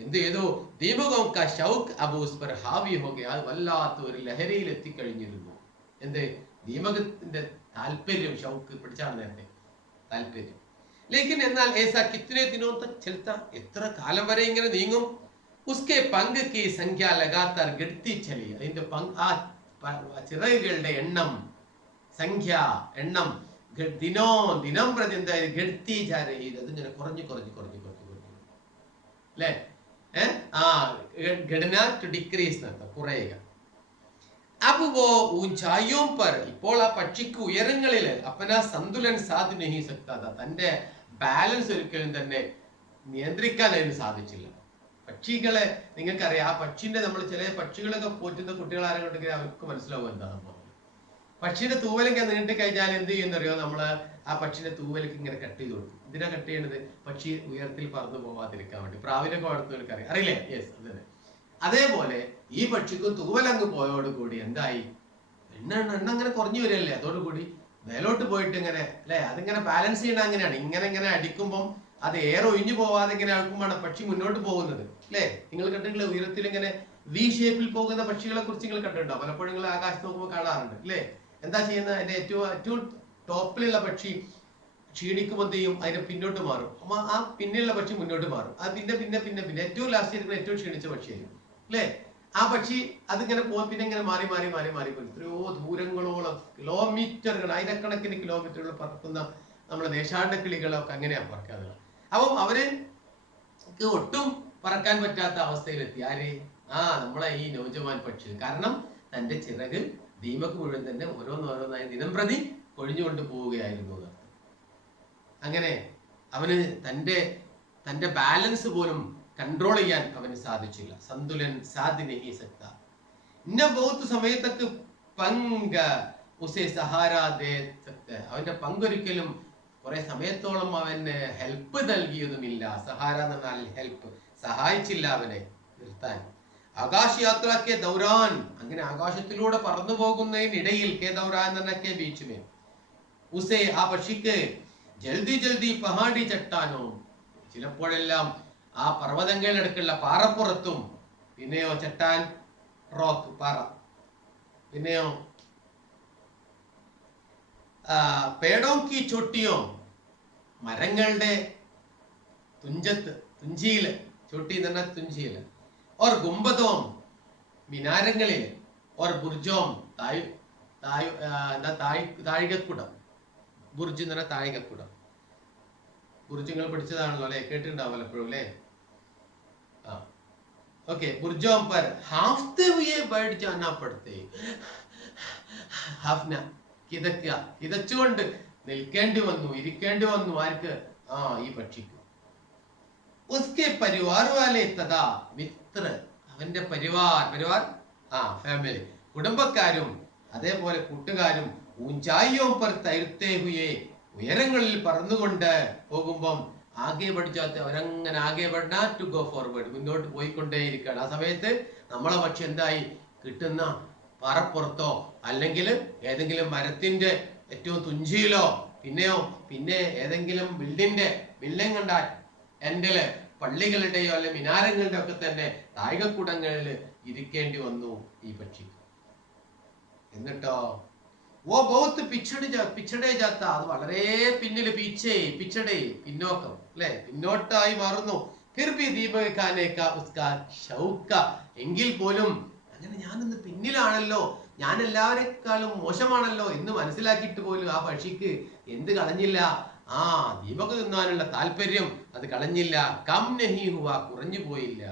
എന്ത് ചെയ്തു? ദീപകോം കാ ഷൗക്ക് അബ് ഉസ് പർ ഹാവി ഹോ ഗയ. അത് വല്ലാത്ത ഒരു ലഹരിയിൽ എത്തിക്കഴിഞ്ഞിരുന്നു. എന്ത്? ദീപകത്തിന്റെ താല്പര്യം, ഷൗക്ക് പിടിച്ചാണ് നേരത്തെ താല്പര്യം. ലേക്കിൻ എന്നാൽ ഏസാ കിത്തനെ ദിനോ തക് ചൽത്താ, എത്ര കാലം വരെ ഇങ്ങനെ നീങ്ങും? ഉസ്കെ പങ്ക് കി സംഖ്യ ലഗാതാർ ഗഡ്തി ചലി. അതിന്റെ ആ ചിറകുകളുടെ എണ്ണം, സംഖ്യ, എണ്ണം ദിനം പ്രതി എന്തായാലും ഗഡ്തി ജാരഹി, അതിങ്ങനെ കുറഞ്ഞു കുറഞ്ഞു കുറഞ്ഞു കുറഞ്ഞു കുറഞ്ഞു അല്ലേ? ഘടന ടു ഡിക്രീസ് എന്നർത്ഥം, കുറയുക. അബ് വോ ഊഞ്ചായോ പർ, ഇപ്പോൾ ആ പക്ഷിക്ക് ഉയരങ്ങളിൽ അപ്പന സന്തുലൻ സാധ് നഹി സക്താ, തന്റെ ബാലൻസ് ഒരിക്കലും തന്നെ നിയന്ത്രിക്കാൻ അതിന് സാധിച്ചില്ല. പക്ഷികളെ നിങ്ങൾക്കറിയാം, ആ പക്ഷിന്റെ നമ്മൾ ചില പക്ഷികളൊക്കെ പോറ്റുന്ന കുട്ടികൾ ആരെങ്കിലും അവർക്ക് മനസ്സിലാവും എന്താണെന്ന്. പക്ഷിയുടെ തൂവലൊക്കെ നീട്ടി കഴിഞ്ഞാൽ എന്ത് ചെയ്യുന്നറിയോ? നമ്മള് ആ പക്ഷിന്റെ തൂവലൊക്കെ ഇങ്ങനെ കട്ട് ചെയ്ത് കൊടുക്കും. എന്തിനാ കട്ട് ചെയ്യണത്? പക്ഷി ഉയരത്തിൽ പറന്നു പോവാതിരിക്കാൻ വേണ്ടി. പ്രാവിനൊക്കെ വളർത്തുന്നവർക്ക് അറിയാം, അറിയില്ലേ? യെസ്, അതെ. അതേപോലെ ഈ പക്ഷിക്കും തൂവലങ്ങ് പോയോടുകൂടി എന്തായി? എണ്ണ അങ്ങനെ കുറഞ്ഞു വരികയല്ലേ. അതോടുകൂടി മേലോട്ട് പോയിട്ട് ഇങ്ങനെ അല്ലെ, അതിങ്ങനെ ബാലൻസ് ചെയ്യണ അങ്ങനെയാണ്. ഇങ്ങനെ അടിക്കുമ്പം അത് ഏറെ ഒഴിഞ്ഞു പോവാതെ ഇങ്ങനെ ആക്കുമ്പോഴാണ് പക്ഷി മുന്നോട്ട് പോകുന്നത് അല്ലെ. നിങ്ങൾ കണ്ടിട്ടില്ല ഉയരത്തിൽ ഇങ്ങനെ വി ഷേപ്പിൽ പോകുന്ന പക്ഷികളെ കുറിച്ച് നിങ്ങൾ കണ്ടിട്ടുണ്ടോ? പലപ്പോഴും നിങ്ങൾ ആകാശത്ത് നോക്കുമ്പോൾ കാണാറുണ്ട് അല്ലെ. എന്താ ചെയ്യുന്നത്? അതിന്റെ ഏറ്റവും ടോപ്പിലുള്ള പക്ഷി ക്ഷീണിക്കുമ്പോൾ ചെയ്യും? അതിന്റെ പിന്നോട്ട് മാറും. ആ പിന്നിലുള്ള പക്ഷി മുന്നോട്ട് മാറും. അത് പിന്നെ ഏറ്റവും ലാസ്റ്റ് ഇരിക്കുന്ന ഏറ്റവും ക്ഷീണിച്ച പക്ഷിയായിരിക്കും അല്ലെ. ആ പക്ഷി അതിങ്ങനെ പോകും, പിന്നെ ഇങ്ങനെ മാറി പോയി എത്രയോ ദൂരങ്ങളോളം, കിലോമീറ്ററുകൾ, ആയിരക്കണക്കിന് കിലോമീറ്ററുകൾ പറക്കുന്ന നമ്മളെ ദേശാടന കിളികളൊക്കെ അങ്ങനെയാണ് പറക്കാറുള്ളത്. അപ്പം അവര് ഒട്ടും പറക്കാൻ പറ്റാത്ത അവസ്ഥയിലെത്തി. ആര്? നമ്മളെ ഈ നൗജവാൻ പക്ഷി. കാരണം തന്റെ ചിറക് ദീപക് മുഴുവൻ തന്നെ ഓരോന്നോരോന്നായി ദിനം പ്രതി കൊഴിഞ്ഞുകൊണ്ട് പോവുകയായിരുന്നു. അങ്ങനെ അവന് തന്റെ ബാലൻസ് പോലും കൺട്രോൾ ചെയ്യാൻ അവന് സാധിച്ചില്ല. സന്തുലൻ സാധ് നഹി സക്താ. ഇന്ന ബഹുത്ത് സമയത്തക്ക് പങ്ക് ഉസേ സഹാരാ ദേ സക്താ. അവന്റെ പങ്കൊരിക്കലും കുറെ സമയത്തോളം അവന് ഹെൽപ്പ് നൽകിയതുമില്ല. സഹാര എന്ന് പറഞ്ഞാൽ ഹെൽപ്പ്, സഹായിച്ചില്ല അവനെ നിർത്താൻ. ആകാശയാത്ര കെ ദൗരാൻ, അങ്ങനെ ആകാശത്തിലൂടെ പറന്നു പോകുന്നതിനിടയിൽ, കെ ദൗരാൻ എന്ന് പറഞ്ഞ കെ ബീച്ച് ഉസേ, ആ പക്ഷിക്ക് ജൽദി പഹാടി ചട്ടാനോ, ചിലപ്പോഴെല്ലാം ആ പർവ്വതങ്ങളിലടുക്കുള്ള പാറപ്പുറത്തും, പിന്നെയോ ചട്ടാൻ റോക്ക്, പാറ, പിന്നെയോ പേടോങ്കി ചൊട്ടിയോ, മരങ്ങളുടെ തുഞ്ചത്ത്, തുഞ്ചിയില്, ചൊട്ടി എന്ന് പറഞ്ഞാൽ തുഞ്ചിയില്, ഓർ ഗുംബദോം, മിനാരങ്ങളിൽ, ഓർ ബുർജോം, താഴികക്കുടം. ബുർജ് എന്ന് പറഞ്ഞാൽ താഴികക്കുടം. ബുർജുകൾ പഠിച്ചതാണല്ലോ അല്ലെ, കേട്ടിട്ടുണ്ടാവും പലപ്പോഴും അല്ലെ. ഓക്കെ. ബുർജോം പർ ഹാഫ്തെ ഹുയെ ബൈഠ് ജാനാ പഡ്തേ, ഹാഫ്ന കിതക്കുക, കിതച്ചുകൊണ്ട് നിൽക്കേണ്ടി വന്നു, ഇരിക്കേണ്ടി വന്നു. ആർക്ക്? ഈ പക്ഷിക്ക്. ഉസ്കെ പരിവാർ വാലെ തഥാ മിത്ര, അവന്റെ പരിവാർ ഫാമിലി, കുടുംബക്കാരും അതേപോലെ കൂട്ടുകാരും ഊഞ്ചായിയോ പർ തൈർത്തേ ഹുയെ, ഉയരങ്ങളിൽ പറന്നുകൊണ്ട് പോകുമ്പം ആകെ പഠിച്ചാത്ത അവരങ്ങനെ ആകെ പഠന ടു ഗോ ഫോർവേഡ്, മുന്നോട്ട് പോയിക്കൊണ്ടേയിരിക്കുകയാണ്. ആ സമയത്ത് നമ്മളെ പക്ഷി എന്തായി? കിട്ടുന്ന പാറപ്പുറത്തോ അല്ലെങ്കിൽ ഏതെങ്കിലും മരത്തിന്റെ ഏറ്റവും തുഞ്ചിയിലോ, പിന്നെ ഏതെങ്കിലും ബിൽഡിംഗ് കണ്ടാൽ എൻഡില് പള്ളികളുടെയോ അല്ലെ മിനാരങ്ങളുടെ ഒക്കെ തന്നെ താഴികക്കുടങ്ങളിൽ ഇരിക്കേണ്ടി വന്നു ഈ പക്ഷിക്ക്. എന്നിട്ടോ ഓ ബഹുത്ത് പിച്ചടേ ജാത്ത, അത് വളരെ പിന്നില് പിച്ചടേ, പിന്നോക്കം അല്ലെ, പിന്നോട്ടായി മാറുന്നു. ഫിർ ഭി ദീപക് ഖാനെ കാ ഉസ്കാ ഷൗക്ക, എങ്കിൽ പോലും അങ്ങനെ ഞാനൊന്ന് പിന്നിലാണല്ലോ, ഞാൻ എല്ലാവരെക്കാളും മോശമാണല്ലോ എന്ന് മനസ്സിലാക്കിയിട്ട് പോലും ആ പക്ഷിക്ക് എന്ത് കളഞ്ഞില്ല? ദീപക് തിന്നാനുള്ള താല്പര്യം അത് കളഞ്ഞില്ല. കം നഹി ഹുവ, കുറഞ്ഞു പോയില്ല.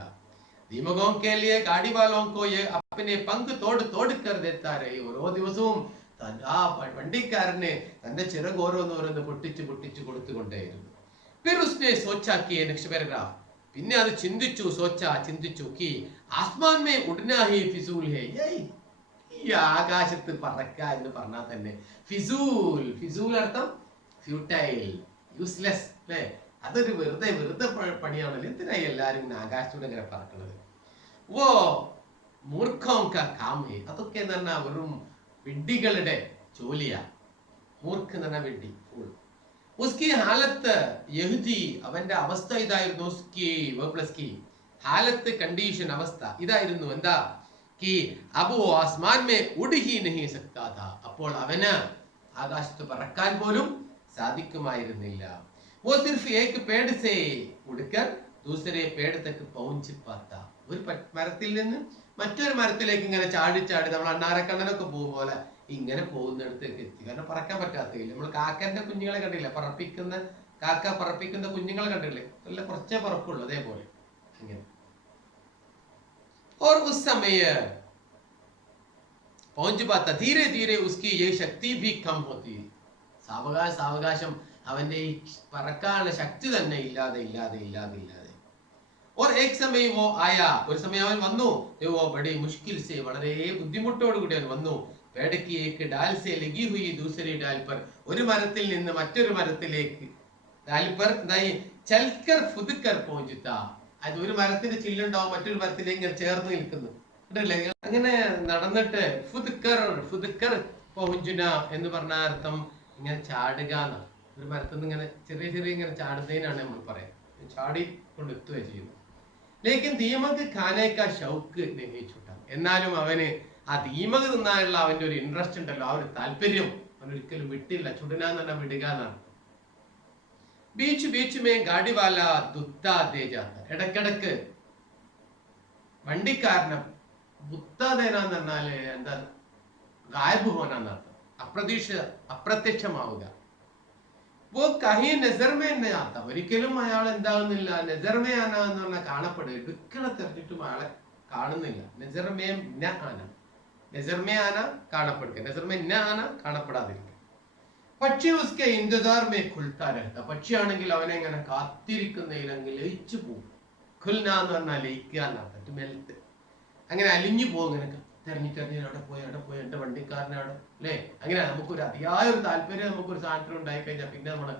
ദീപകോ കെ ലിയെ ഗാഡി വാലോം കോ യെ അപ്പനെ പങ്ക് തോട് കർ ദേത്താ രഹി, ഓരോ ദിവസവും ആ വണ്ടിക്കാരന് തന്റെ ചിറക് ഓരോന്നോരോന്ന് പൊട്ടിച്ച് കൊടുത്തുകൊണ്ടേയിരുന്നു. ഫിർ ഉസ്നെ സോച്ചാ കി, നെക്സ്റ്റ് പാരഗ്രാഫ്, പിന്നെ അത് ചിന്തിച്ചു കി ആസ്മാൻ മേ ഉഡ്നാ ഹി ഫിസൂൽ ഹേ, ഈ ആകാശത്ത് പറക്ക എന്ന് പറഞ്ഞാൽ തന്നെ ഫിസൂൽ അർത്ഥം ഫ്യൂട്ടൈൽ, യൂസ്ലെസ് അല്ലെ. അതൊരു വെറുതെ പണിയാണല്ലോ. എന്തിനായി എല്ലാരും ഇങ്ങനെ ആകാശത്തൂടെ ഇങ്ങനെ പറക്കുന്നത്? ഓ മൂർഖോം കാ കാം ഹേ, അതൊക്കെ എന്ന് പറഞ്ഞാൽ വെറും വിഡ്ഢികളുടെ ജോലിയാ. മൂർഖ് എന്ന് പറഞ്ഞാൽ വിഡ്ഢി, ഫൂൾ. ഉസ്കി ഹാലത്ത് യഹ്ദി, അവന്റെ അവസ്ഥ ഇതായിരുന്നു. ഉസ്കി ഹാലത്ത് കണ്ടീഷൻ അവസ്ഥ ഇതായിരുന്നു. എന്താ? കി അബു ആസ്മാൻ മേ ഉഡ് ഹി നഹീ സക്താ ഥാ. അപ്പോൾ അവന് ആകാശത്ത് പറക്കാൻ പോലും സാധിക്കുമായിരുന്നില്ല. वो सिर्फ एक पेड़ से उड़कर दूसरे पेड़ तक पहुंच पाता. ഒരു മരത്തിൽ നിന്ന് മറ്റൊരു മരത്തിലേക്ക് ഇങ്ങനെ ചാടി ചാടി നമ്മൾ അണ്ണാരക്കണ്ണനൊക്കെ പോകും പോലെ ഇങ്ങനെ പോകുന്നിടത്തേക്ക് എത്തി. കാരണം പറക്കാൻ പറ്റാത്തില്ല. നമ്മൾ കാക്കന്റെ കുഞ്ഞുങ്ങളെ കണ്ടില്ല, പറപ്പിക്കുന്ന കാക്ക പറപ്പിക്കുന്ന കുഞ്ഞുങ്ങളെ കണ്ടില്ലേ, നല്ല കുറച്ചേ പറക്കുള്ളൂ, അതേപോലെ ഇങ്ങനെ. और उस समय पहुंच पाता. धीरे धीरे उसकी ये शक्ति भी कम होती. സാവകാശം അവന്റെ ഈ പറക്കാനുള്ള ശക്തി തന്നെ ഇല്ലാതെ. और एक समय वो आया. ഒരു സമയം അവൻ വന്നു. वो बड़ी मुश्किल से, വളരെ ബുദ്ധിമുട്ടോട് കൂടി അവൻ വന്നു. पेड़ की एक डाल से लगी हुई दूसरी डाल पर. ഒരു മരത്തിൽ നിന്ന് മറ്റൊരു മരത്തിലേക്ക് डाल पर नहीं चलकर फुदकर पहुंचता. അത് ഒരു മരത്തിന്റെ ചില്ലുണ്ടാവും മറ്റൊരു മരത്തിലേക്ക് ഇങ്ങനെ ചേർന്ന് നിൽക്കുന്നു. അങ്ങനെ നടന്നിട്ട് ഫുദ്കർ പഹുഞ്ചുന എന്ന് പറഞ്ഞ അർത്ഥം ഇങ്ങനെ ചാടുക എന്നാണ്. ഒരു മരത്തിൽ നിന്ന് ഇങ്ങനെ ചെറിയ ഇങ്ങനെ ചാടുന്നതിനാണ് നമ്മൾ പറയാം, ചാടി കൊണ്ടെത്തുക ചെയ്യുന്നത്. ലേക്കിൻ ദീമക് ഖാനേക്കാ ഷൗക്ക് നെഹിച്ചുട്ട. എന്നാലും അവന് ആ ദീമക് തിന്നാനുള്ള അവന്റെ ഒരു ഇൻട്രസ്റ്റ് ഉണ്ടല്ലോ, ആ ഒരു താല്പര്യം അവൻ ഒരിക്കലും വിട്ടില്ല. ചുടനാന്ന് പറഞ്ഞാൽ വിടുക എന്നാണ്. ബീച്ച് മേ ഗാഡിവാല ദുത്താ ദേ ജാത്ത. ഇടക്കിടക്ക് വണ്ടിക്കാരനെ ബുത്താദേനാന്ന് പറഞ്ഞാല് എന്താ, ഗായബ് ഹോനാന്നർത്ഥം, അപ്രത്യക്ഷമാവുക. वो कहीं नजर में नहीं आता. ഒരിക്കലും അയാൾ എന്താകുന്നില്ല, നസർമേ ആന എന്ന് പറഞ്ഞാൽ കാണപ്പെടുക. എടുക്കണ തെരഞ്ഞിട്ടും അയാളെ കാണുന്നില്ല. നസർമേ ആന കാണപ്പെടുക, നസർമേ ആന കാണപ്പെടാതിരിക്കുക. പക്ഷി ഉസ്കെ ഇന്റസാർ മേ ഖുൽത്താ രഹ്താ. പക്ഷിയാണെങ്കിൽ അവനെ ഇങ്ങനെ കാത്തിരിക്കുന്നതിലെങ്കിൽ ലയിച്ചു പോകും. ഖുൽന എന്ന് പറഞ്ഞാൽ ലയിക്കുക എന്നർത്ഥം, മെൽത്ത്. അങ്ങനെ അലിഞ്ഞു പോകും. ഇങ്ങനെ തെരഞ്ഞിട്ട് അവിടെ പോയി എന്റെ വണ്ടിക്കാരനെ അവിടെ, അല്ലേ? അങ്ങനെ നമുക്കൊരു അതിയായ ഒരു താല്പര്യം നമുക്കൊരു സാധനത്തിന് ഉണ്ടായി കഴിഞ്ഞാൽ പിന്നെ നമ്മൾ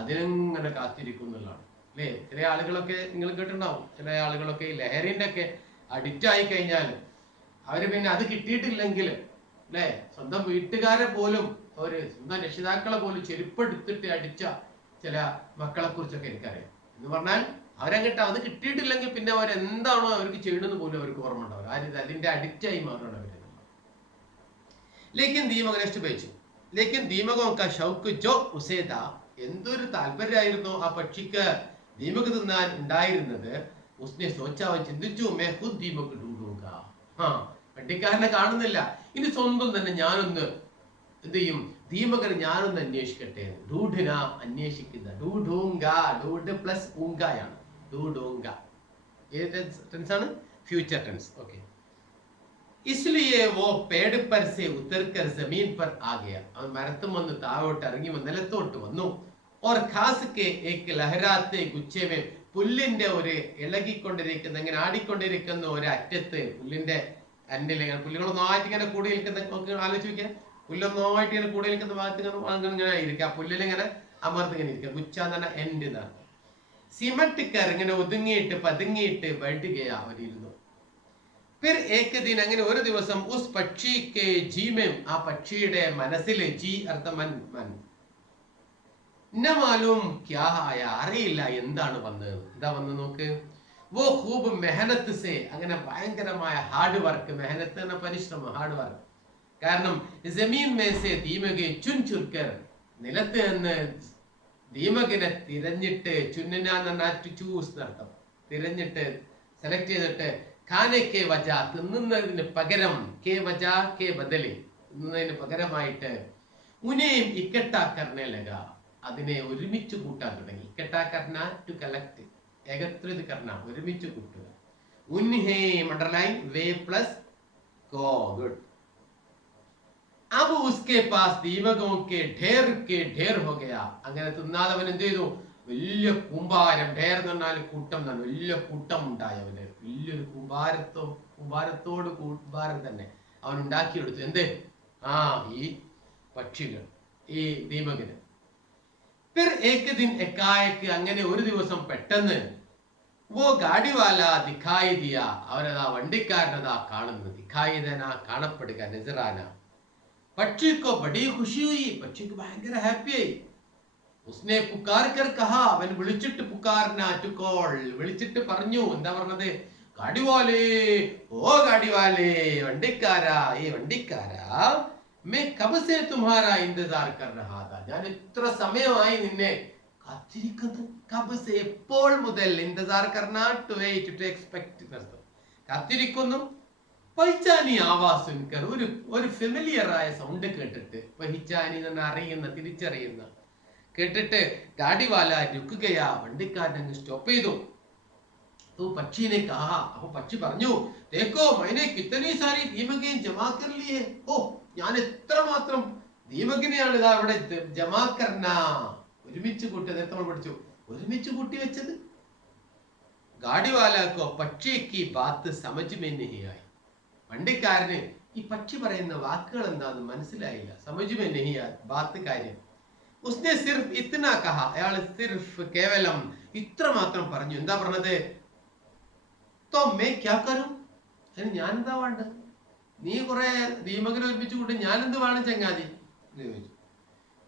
അതിനെങ്ങനെ കാത്തിരിക്കുന്നുള്ളതാണ്, അല്ലേ? ചില ആളുകളൊക്കെ നിങ്ങൾ കേട്ടിട്ടുണ്ടാവും, ചില ആളുകളൊക്കെ ഈ ലഹരിന്റെ ഒക്കെ അഡിക്റ്റ് ആയി കഴിഞ്ഞാൽ അവര് പിന്നെ അത് കിട്ടിയിട്ടില്ലെങ്കിൽ, അല്ലേ, സ്വന്തം വീട്ടുകാരെ പോലും സ്വന്തം രക്ഷിതാക്കളെ പോലും ചെരുപ്പെടുത്തിട്ട് അടിച്ച ചില മക്കളെ കുറിച്ചൊക്കെ എനിക്കറിയാം. എന്ന് പറഞ്ഞാൽ അവരങ്ങട്ട് അത് കിട്ടിയിട്ടില്ലെങ്കിൽ പിന്നെ അവരെന്താണോ അവർക്ക് ചെയ്യണമെന്ന് പോലും അവർക്ക് ഓർമ്മ ഉണ്ടാവും. അതിന്റെ അഡിക്റ്റ് ആയി മാറണം അവര്. ലേക്കിൻ ദീമക് നെക്സ്റ്റ് പേജ്. ലേക്കിൻ ദീമകോ കാ ഷൗക്ക് ജോ ഉസേ താ. എന്തൊരു താല്പര്യമായിരുന്നു ആ പക്ഷിക്ക് ദീമക് തിന്നാൻ ഉണ്ടായിരുന്നത്. ഉസ്നെ സോച്ചാ, അവൻ ചിന്തിച്ചു, മേ ഖുദ് ദീമക് ഢൂഢൂംഗ. വണ്ടിക്കാരനെ കാണുന്നില്ല, ഇനി സ്വന്തം തന്നെ ഞാനൊന്ന് എന്ത് ചെയ്യും, ദീമകനെ ഞാനൊന്ന് അന്വേഷിക്കട്ടെ. ഢൂഢന അന്വേഷിക്കുന്ന, ഢൂഢൂംഗ, ഢൂഢ് പ്ലസ് ഊങ്കായാണ്, ഢൂഢൂംഗ. ഏത് ടെൻസ് ആണ്? Future tense. ഓക്കെ. इसलिए वो पेड़ पर से उतरकर जमीन पर आ गया. അവൻ മരത്തും വന്ന് താഴോട്ട് ഇറങ്ങി നിലത്തോട്ട് വന്നു. और खास के एक लहराते गुच्छे में, പുല്ലിന്റെ ഒരു ഇളകിക്കൊണ്ടിരിക്കുന്ന, ഇങ്ങനെ ആടിക്കൊണ്ടിരിക്കുന്ന ഒരു അറ്റത്ത്, പുല്ലിന്റെ അൻഡിൽ പുല്ലുകളൊന്നായിട്ട് ഇങ്ങനെ കൂടി നിൽക്കുന്ന, നമുക്ക് ആലോചിച്ച് നോക്കിയാൽ പുല്ലൊന്നായിട്ട് ഇങ്ങനെ കൂടി നിൽക്കുന്ന ഭാഗത്ത് ഇങ്ങനെ ഇരിക്കുക, പുല്ലിലിങ്ങനെ അമർത്തിങ്ങനെ ഇരിക്കുക. ഗുച്ച എന്ന് പറഞ്ഞാൽ എൻഡ് എന്നാണ്. സിമട്ടിക്കർ ഇങ്ങനെ ഒതുങ്ങിയിട്ട് പതുങ്ങിയിട്ട് ബൈഠികയാ അവരിരുന്നു. फिर एक दिन, അങ്ങനെ ഒരു ദിവസം, ഉസ് പക്ഷി കെ ജീമേം, ആ പക്ഷിയുടെ മനസ്സിൽ, ജി അർത്ഥം മൻ, ന മാലൂം ക്യാ ആയ, അറിയില്ല എന്താണ് വന്നത്. എന്താ വന്നത് നോക്ക്. വോ ഖൂബ് മെഹനത്ത് സേ, അങ്ങനെ ഭയങ്കരമായ ഹാർഡ് വർക്ക്. മെഹനത്ത് എന്ന പരിശ്രമം, ഹാർഡ് വർക്ക്. കാരണം ജമീൻ മേ സേ ദീമകെ ചുൻ ചുൻകർ, നിലത്ത് നിന്ന് ദീമകിനെ തിരഞ്ഞിട്ട്, ചുന്നിന എന്ന് പറഞ്ഞാൽ ടു ചൂസ് എന്നർത്ഥം, തിരഞ്ഞിട്ട് സെലക്ട് ചെയ്തിട്ട്, ഖാനെ കെ വജ, തിന്നുന്നതിന് പകരം, കെ വജ കെ ബദലി, തിന്നുന്നതിന് പകരമായിട്ട്, ഉനേം ഇക്കട്ടാ കർണേ ലഗ, അതിനെ ഒരുമിച്ച് കൂട്ടാൻ തുടങ്ങി. ഇക്കട്ടാ കർണ ടു കളക്ട്, ഏകത്രിത് കർണ, ഒരുമിച്ച് കൂട്ടുക. ഉൻഹേം അണ്ടർലൈൻ, വേ പ്ലസ് കോ, ഗുഡ്. अब उसके पास दीमकों के ढेर हो गया. അങ്ങനെ തിന്നാതവൻ എന്ത് ചെയ്തു, വലിയ കൂമ്പാരം, ഢേർ എന്ന് പറഞ്ഞാൽ കൂട്ടം എന്നാണ്, വലിയ കൂട്ടം ഉണ്ടായി അവന്. വലിയൊരു കൂമ്പാരം തന്നെ അവൻ ഉണ്ടാക്കിയെടുത്തു. എന്ത്? ഈ പക്ഷികൾ, ഈ ദീമകിന്. फिर एक दिन एकाएक, അങ്ങനെ ഒരു ദിവസം പെട്ടെന്ന്, वो गाड़ी वाला दिखाई दिया, അവനതാ വണ്ടിക്കാരനതാ കാണുന്നു. दिखाई देना കാണപ്പെടുക, നസറാന. പക്ഷി को बड़ी खुशी हुई, പക്ഷിക്ക് ഭയങ്കര ഹാപ്പിയായി. उसने पुकार कर कहा, അവൻ വിളിച്ചിട്ട്, പുക്കാർന ടു കോൾ, വിളിച്ചിട്ട് പറഞ്ഞു. എന്താ പറഞ്ഞത്? गाड़ीवाले, ओ गाड़ीवाले, വണ്ടിക്കാരാ, ഈ വണ്ടിക്കാരാ, मैं कब से तुम्हारा इंतजार कर रहा था, ഞാൻ ഇത്ര സമയമായി നിന്നെ കാത്തിരിക്കുന്നു. കബ് സെ, എപ്പോൾ മുതൽ, इंतजार करना to wait, to expect എന്നർത്ഥം. കാത്തിരിക്കുന്നു. പഹിച്ചാനി ആവാസ് സുൻകർ, ഒരു ഫെമിലിയർ ആയ സൗണ്ട് കേട്ടിട്ട്, പഹിച്ചാനി എന്ന് അറിയുന്ന, തിരിച്ചറിയുന്ന കേട്ടിട്ട്, ഗാഡിവാല രുക്കുകയാ, വണ്ടിക്കാരൻ സ്റ്റോപ്പ് ചെയ്തു. तो पक्षी ने कहा, അപ്പൊ പക്ഷി പറഞ്ഞു, देखो मैंने कितनी सारी दीमकें जमा कर ली है. ഓ, ഞാൻ എത്രമാത്രം ദീമകിനെയാണ് ഇതാ ഇവിടെ ജമാ കർന, ഒരുമിച്ച് കൂട്ടി. നേരത്തെ നമ്മൾ പഠിച്ചു, ഒരുമിച്ച് കൂട്ടി വെച്ചത്. ഗാഡിവാലക്കോ പക്ഷിക്ക് ബാത്ത് സമജ് മേ നഹീ ആയി, വണ്ടിക്കാരന് ഈ പക്ഷി പറയുന്ന വാക്കുകൾ എന്താന്ന് മനസ്സിലായില്ല. സമജ് മേ നഹീ ആയി ബാത്ത് കാര്യം. ഉസ്നെ സിർഫ് ഇത്നാ കഹാ, അയാൾ സിർഫ് കേവലം ഇത്ര മാത്രം പറഞ്ഞു. എന്താ പറഞ്ഞത്? तो मैं क्या करूं, ഞാൻ എന്താ വേണ്ടത്? നീ കുറെ ദീമകനെ ഒരുമിച്ച് കൂട്ടി, ഞാൻ എന്ത് വേണം ചങ്ങാതി എന്ന് ചോദിച്ചു.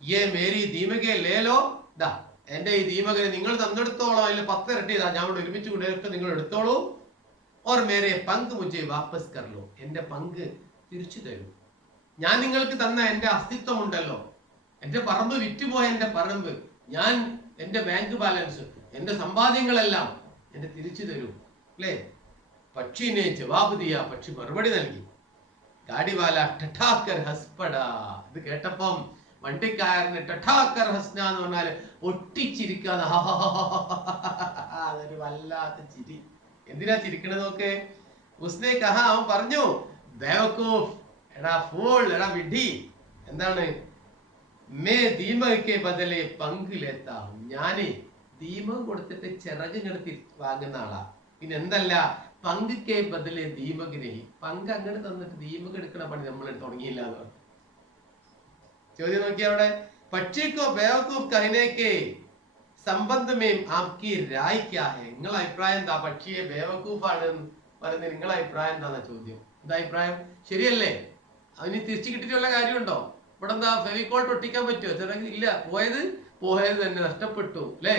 യേ മേരി ദീമകെ ലേലോ, ദാ എന്റെ ഈ ദീമകനെ നിങ്ങൾ തന്നെടുത്തോളോ, അതിൽ 10 ഇരട്ടി ഇതാ, ഞാൻ ഇവിടെ ഒരുമിച്ച് കൂട്ടിയൊക്കെ നിങ്ങൾ എടുത്തോളൂ. ഓർ മേരെ പങ്ക് മുझे വാപ്പസ് കർലോ, എന്റെ പങ്ക് തിരിച്ചു തരൂ. ഞാൻ നിങ്ങൾക്ക് തന്ന എന്റെ അസ്തിത്വം ഉണ്ടല്ലോ, എന്റെ പറമ്പ് വിറ്റുപോയ എന്റെ പറമ്പ്, ഞാൻ എന്റെ ബാങ്ക് ബാലൻസ്, എന്റെ സമ്പാദ്യങ്ങളെല്ലാം എന്റെ തിരിച്ചു തരൂ അല്ലേ? പക്ഷിനെ ജവാബ് ദിയ, പക്ഷി മറുപടി നൽകി. ഗാഡിവാല ടഠാക്കർ ഹസ്പടാ, ഇത് കേട്ടപ്പം വണ്ടിക്കാരന് ടഠാക്കർ ഹസ്ന എന്ന് പറഞ്ഞാല് ഒട്ടിച്ചിരിക്കാതെ അതൊരു വല്ലാത്ത ചിരി. എന്തിനാ ചിരിക്കണത് നോക്ക്. ഉസ്നെ കഹാ, അവൻ പറഞ്ഞു, ബേവക്കൂഫ്, എടാ ഫൂൾ, എടാ വിഡ്ഢി, എന്താണ്? മേ ദീമകെ ബദലെ പങ്ക് ലേത്താ, ഞാന് ദീമകം കൊടുത്തിട്ട് ചിറകിനെടുത്ത് വാങ്ങുന്ന ആളാ. പിന്നെ എന്തല്ല, പങ്കെ ബദലെ ദീമകിനെ, പങ്ക് അങ്ങനെ തന്നിട്ട് ദീമക് എടുക്കണ പണി നമ്മൾ തുടങ്ങിയില്ല എന്ന് പറഞ്ഞു. ചോദ്യം നോക്കിയ അവിടെ, പക്ഷിക്കോ ബേവക്കൂഫ് കഹിനേക്ക് സംബന്ധമേം ആപ്കി രായ് ക്യാ ഹെ, നിങ്ങളെ അഭിപ്രായം എന്താ? പക്ഷിയെ ബേവക്കൂഫാണ് പറയുന്നത്, നിങ്ങളെ അഭിപ്രായം എന്താന്ന ചോദ്യം. എന്താ അഭിപ്രായം? ശരിയല്ലേ? അതിന് തിരിച്ചു കിട്ടിയിട്ടുള്ള കാര്യമുണ്ടോ? ഇവിടെ എന്താ ഫെവിക്കോൾ ഒട്ടിക്കാൻ പറ്റുമോ? ചിറക് ഇല്ല, പോയത് തന്നെ നഷ്ടപ്പെട്ടു അല്ലേ?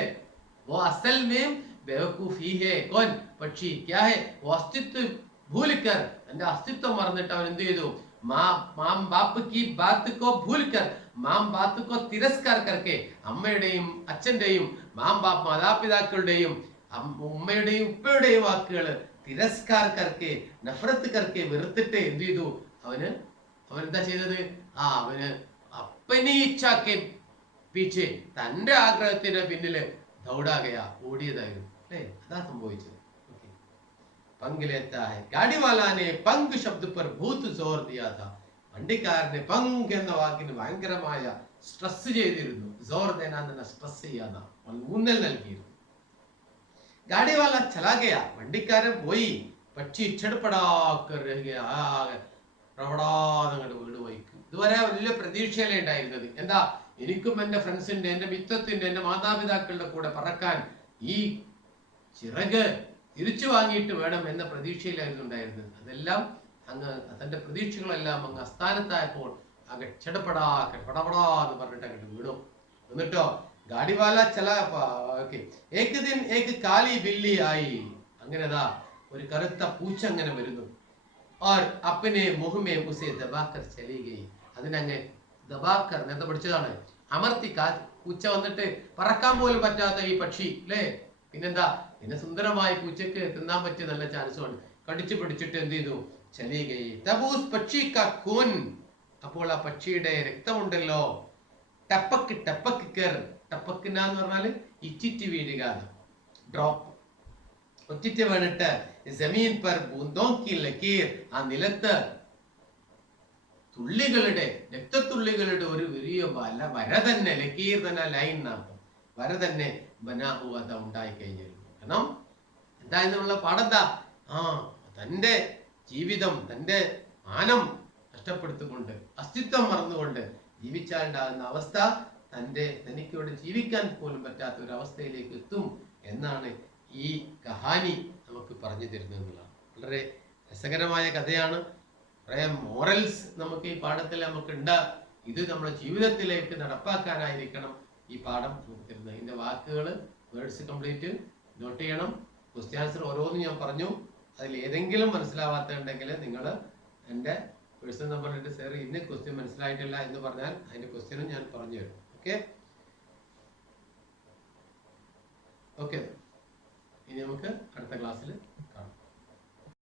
ഓ അസൽ മേം बेवकूफी है कौन, പക്ഷി क्या है, वो अस्तित्व भूल कर, എന്റെ അസ്തിത്വം മറന്നിട്ട് അവൻ എന്ത് ചെയ്തു? മാം ബാപ്പ് की बात को भूल कर, മാം ബാത്ത് को തിരസ്കാർ करके, അമ്മയുടെയും അച്ഛന്റെയും, മാം ബാപ്പ് മാതാപിതാക്കളുടെയും ഉമ്മയുടെയും ഉപ്പയുടെയും വാക്കുകൾ തിരസ്കാർ करके, നഫറത്ത് करके, വെറുത്തിട്ട് എന്ത് ചെയ്തു? അവൻ എന്താ ചെയ്തത്? അവന് അപ്പനി ഇച്ഛാക്കെ പീछे, തന്റെ ആഗ്രഹത്തിന്റെ പിന്നില് ദൗടാകയാ, ഓടിയതായിരുന്നു അല്ലേ? അതാ സംഭവിച്ചത്. पंग लेता है, गाड़ीवाला ने पंग शब्द पर बहुत जोर दिया था. വണ്ടിക്കാരനെ പങ്ക് എന്ന വാക്കിന് ഭയങ്കരമായ സ്ട്രെസ് ചെയ്തിരുന്നു. जोर देना എന്ന സ്ട്രെസ് ചെയ്യാതെ ഊന്നൽ നൽകിയിരുന്നു. गाड़ीवाला चला गया, വണ്ടിക്കാരൻ പോയി. പക്ഷി ചടപടാക്കർ പ്രവടാന്നങ്ങോട്ട് വീട് വയ്ക്കും. ഇതുവരെ വലിയ പ്രതീക്ഷയല്ലേ ഉണ്ടായിരുന്നത്. എന്താ, എനിക്കും എന്റെ ഫ്രണ്ട്സിന്റെ, എന്റെ മിത്രത്തിന്റെ, എന്റെ മാതാപിതാക്കളുടെ കൂടെ പറക്കാൻ ഈ ചിറക് തിരിച്ചു വാങ്ങിയിട്ട് വേണം എന്ന പ്രതീക്ഷയിലായിരുന്നു ഉണ്ടായിരുന്നത്. അതെല്ലാം അങ്ങ് തന്റെ പ്രതീക്ഷകളെല്ലാം അങ്ങ് അസ്ഥാനത്തായപ്പോൾ അങ്ങ് പടപടാന്ന് പറഞ്ഞിട്ട് അങ്ങോട്ട് വീണു. എന്നിട്ടോ ഗാഡിവാല ഏക് ദിൻ ഏക് കാലി ബില്ലി ആയി, അങ്ങനെതാ ഒരു കറുത്ത പൂച്ച അങ്ങനെ വരുന്നു. और अपने मुंह में उसे दबाकर चली गई, അതിനങ്ങ് ദബാക്കർ നേരത്തെ പഠിച്ചതാണ്, അമർത്തിക്കാ. പൂച്ച വന്നിട്ട് പറക്കാൻ പോലും പറ്റാത്ത ഈ പക്ഷി അല്ലേ? പിന്നെന്താ, പിന്നെ സുന്ദരമായി പൂച്ചക്ക് തിന്നാൻ പറ്റിയ നല്ല ചാൻസുമാണ്. കടിച്ചു പിടിച്ചിട്ട് എന്ത് ചെയ്തു? ചലികൈ തബൂസ് പക്ഷി കാ കൂൻ, അപ്പോൾ ആ പക്ഷിയുടെ രക്തമുണ്ടല്ലോ, ടപ്പക്ക് ടപ്പക്ക് കർ, ടപ്പക്കിന എന്ന് പറഞ്ഞാല് ഇറ്റിറ്റ് വീഴുക, ഡ്രോപ്പ്, ഒറ്റിറ്റ് വീണിട്ട് ജമീൻ പർ ബൂന്തോं की लकीर, ആ നിലത്ത് തുള്ളികളുടെ, രക്തത്തുള്ളികളുടെ ഒരു വലിയ വര തന്നെ, ലക്കീർ തന്നെ ലൈൻ നാട്ടം, വര തന്നെ ബനാഹുവത ഉണ്ടായി കഴിഞ്ഞിരുന്നു. കാരണം എന്തായെന്നുള്ള പാടെന്താ? തന്റെ ജീവിതം, തന്റെ മാനം നഷ്ടപ്പെടുത്തിക്കൊണ്ട്, അസ്തിത്വം മറന്നുകൊണ്ട് ജീവിച്ചാലുണ്ടാകുന്ന അവസ്ഥ തനിക്ക് ഇവിടെ ജീവിക്കാൻ പോലും പറ്റാത്ത ഒരു അവസ്ഥയിലേക്ക് എത്തും എന്നാണ് ഈ കഹാനി നമുക്ക് പറഞ്ഞു തരുന്നത് എന്നുള്ളതാണ്. വളരെ രസകരമായ കഥയാണ്. കുറേ മോറൽസ് നമുക്ക് ഈ പാഠത്തിൽ നമുക്കുണ്ട്. ഇത് നമ്മുടെ ജീവിതത്തിലേക്ക് നടപ്പാക്കാനായിരിക്കണം ഈ പാഠം നമുക്ക് തരുന്നത്. ഇതിന്റെ വാക്കുകൾ, വേർഡ്സ് കംപ്ലീറ്റ് നോട്ട് ചെയ്യണം. ക്വസ്റ്റ്യൻ ആൻസർ ഓരോന്നും ഞാൻ പറഞ്ഞു. അതിൽ ഏതെങ്കിലും മനസ്സിലാവാത്തുണ്ടെങ്കിൽ നിങ്ങൾ എൻ്റെ പേഴ്സണൽ നമ്പറിലിട്ട് സാർ ഇന്ന് ക്വസ്റ്റ്യൻ മനസ്സിലായിട്ടില്ല എന്ന് പറഞ്ഞാൽ അതിന്റെ ക്വസ്റ്റ്യനും ഞാൻ പറഞ്ഞു തരും. ഓക്കെ ഓക്കെ, ഇനി നമുക്ക് അടുത്ത ക്ലാസ്സിൽ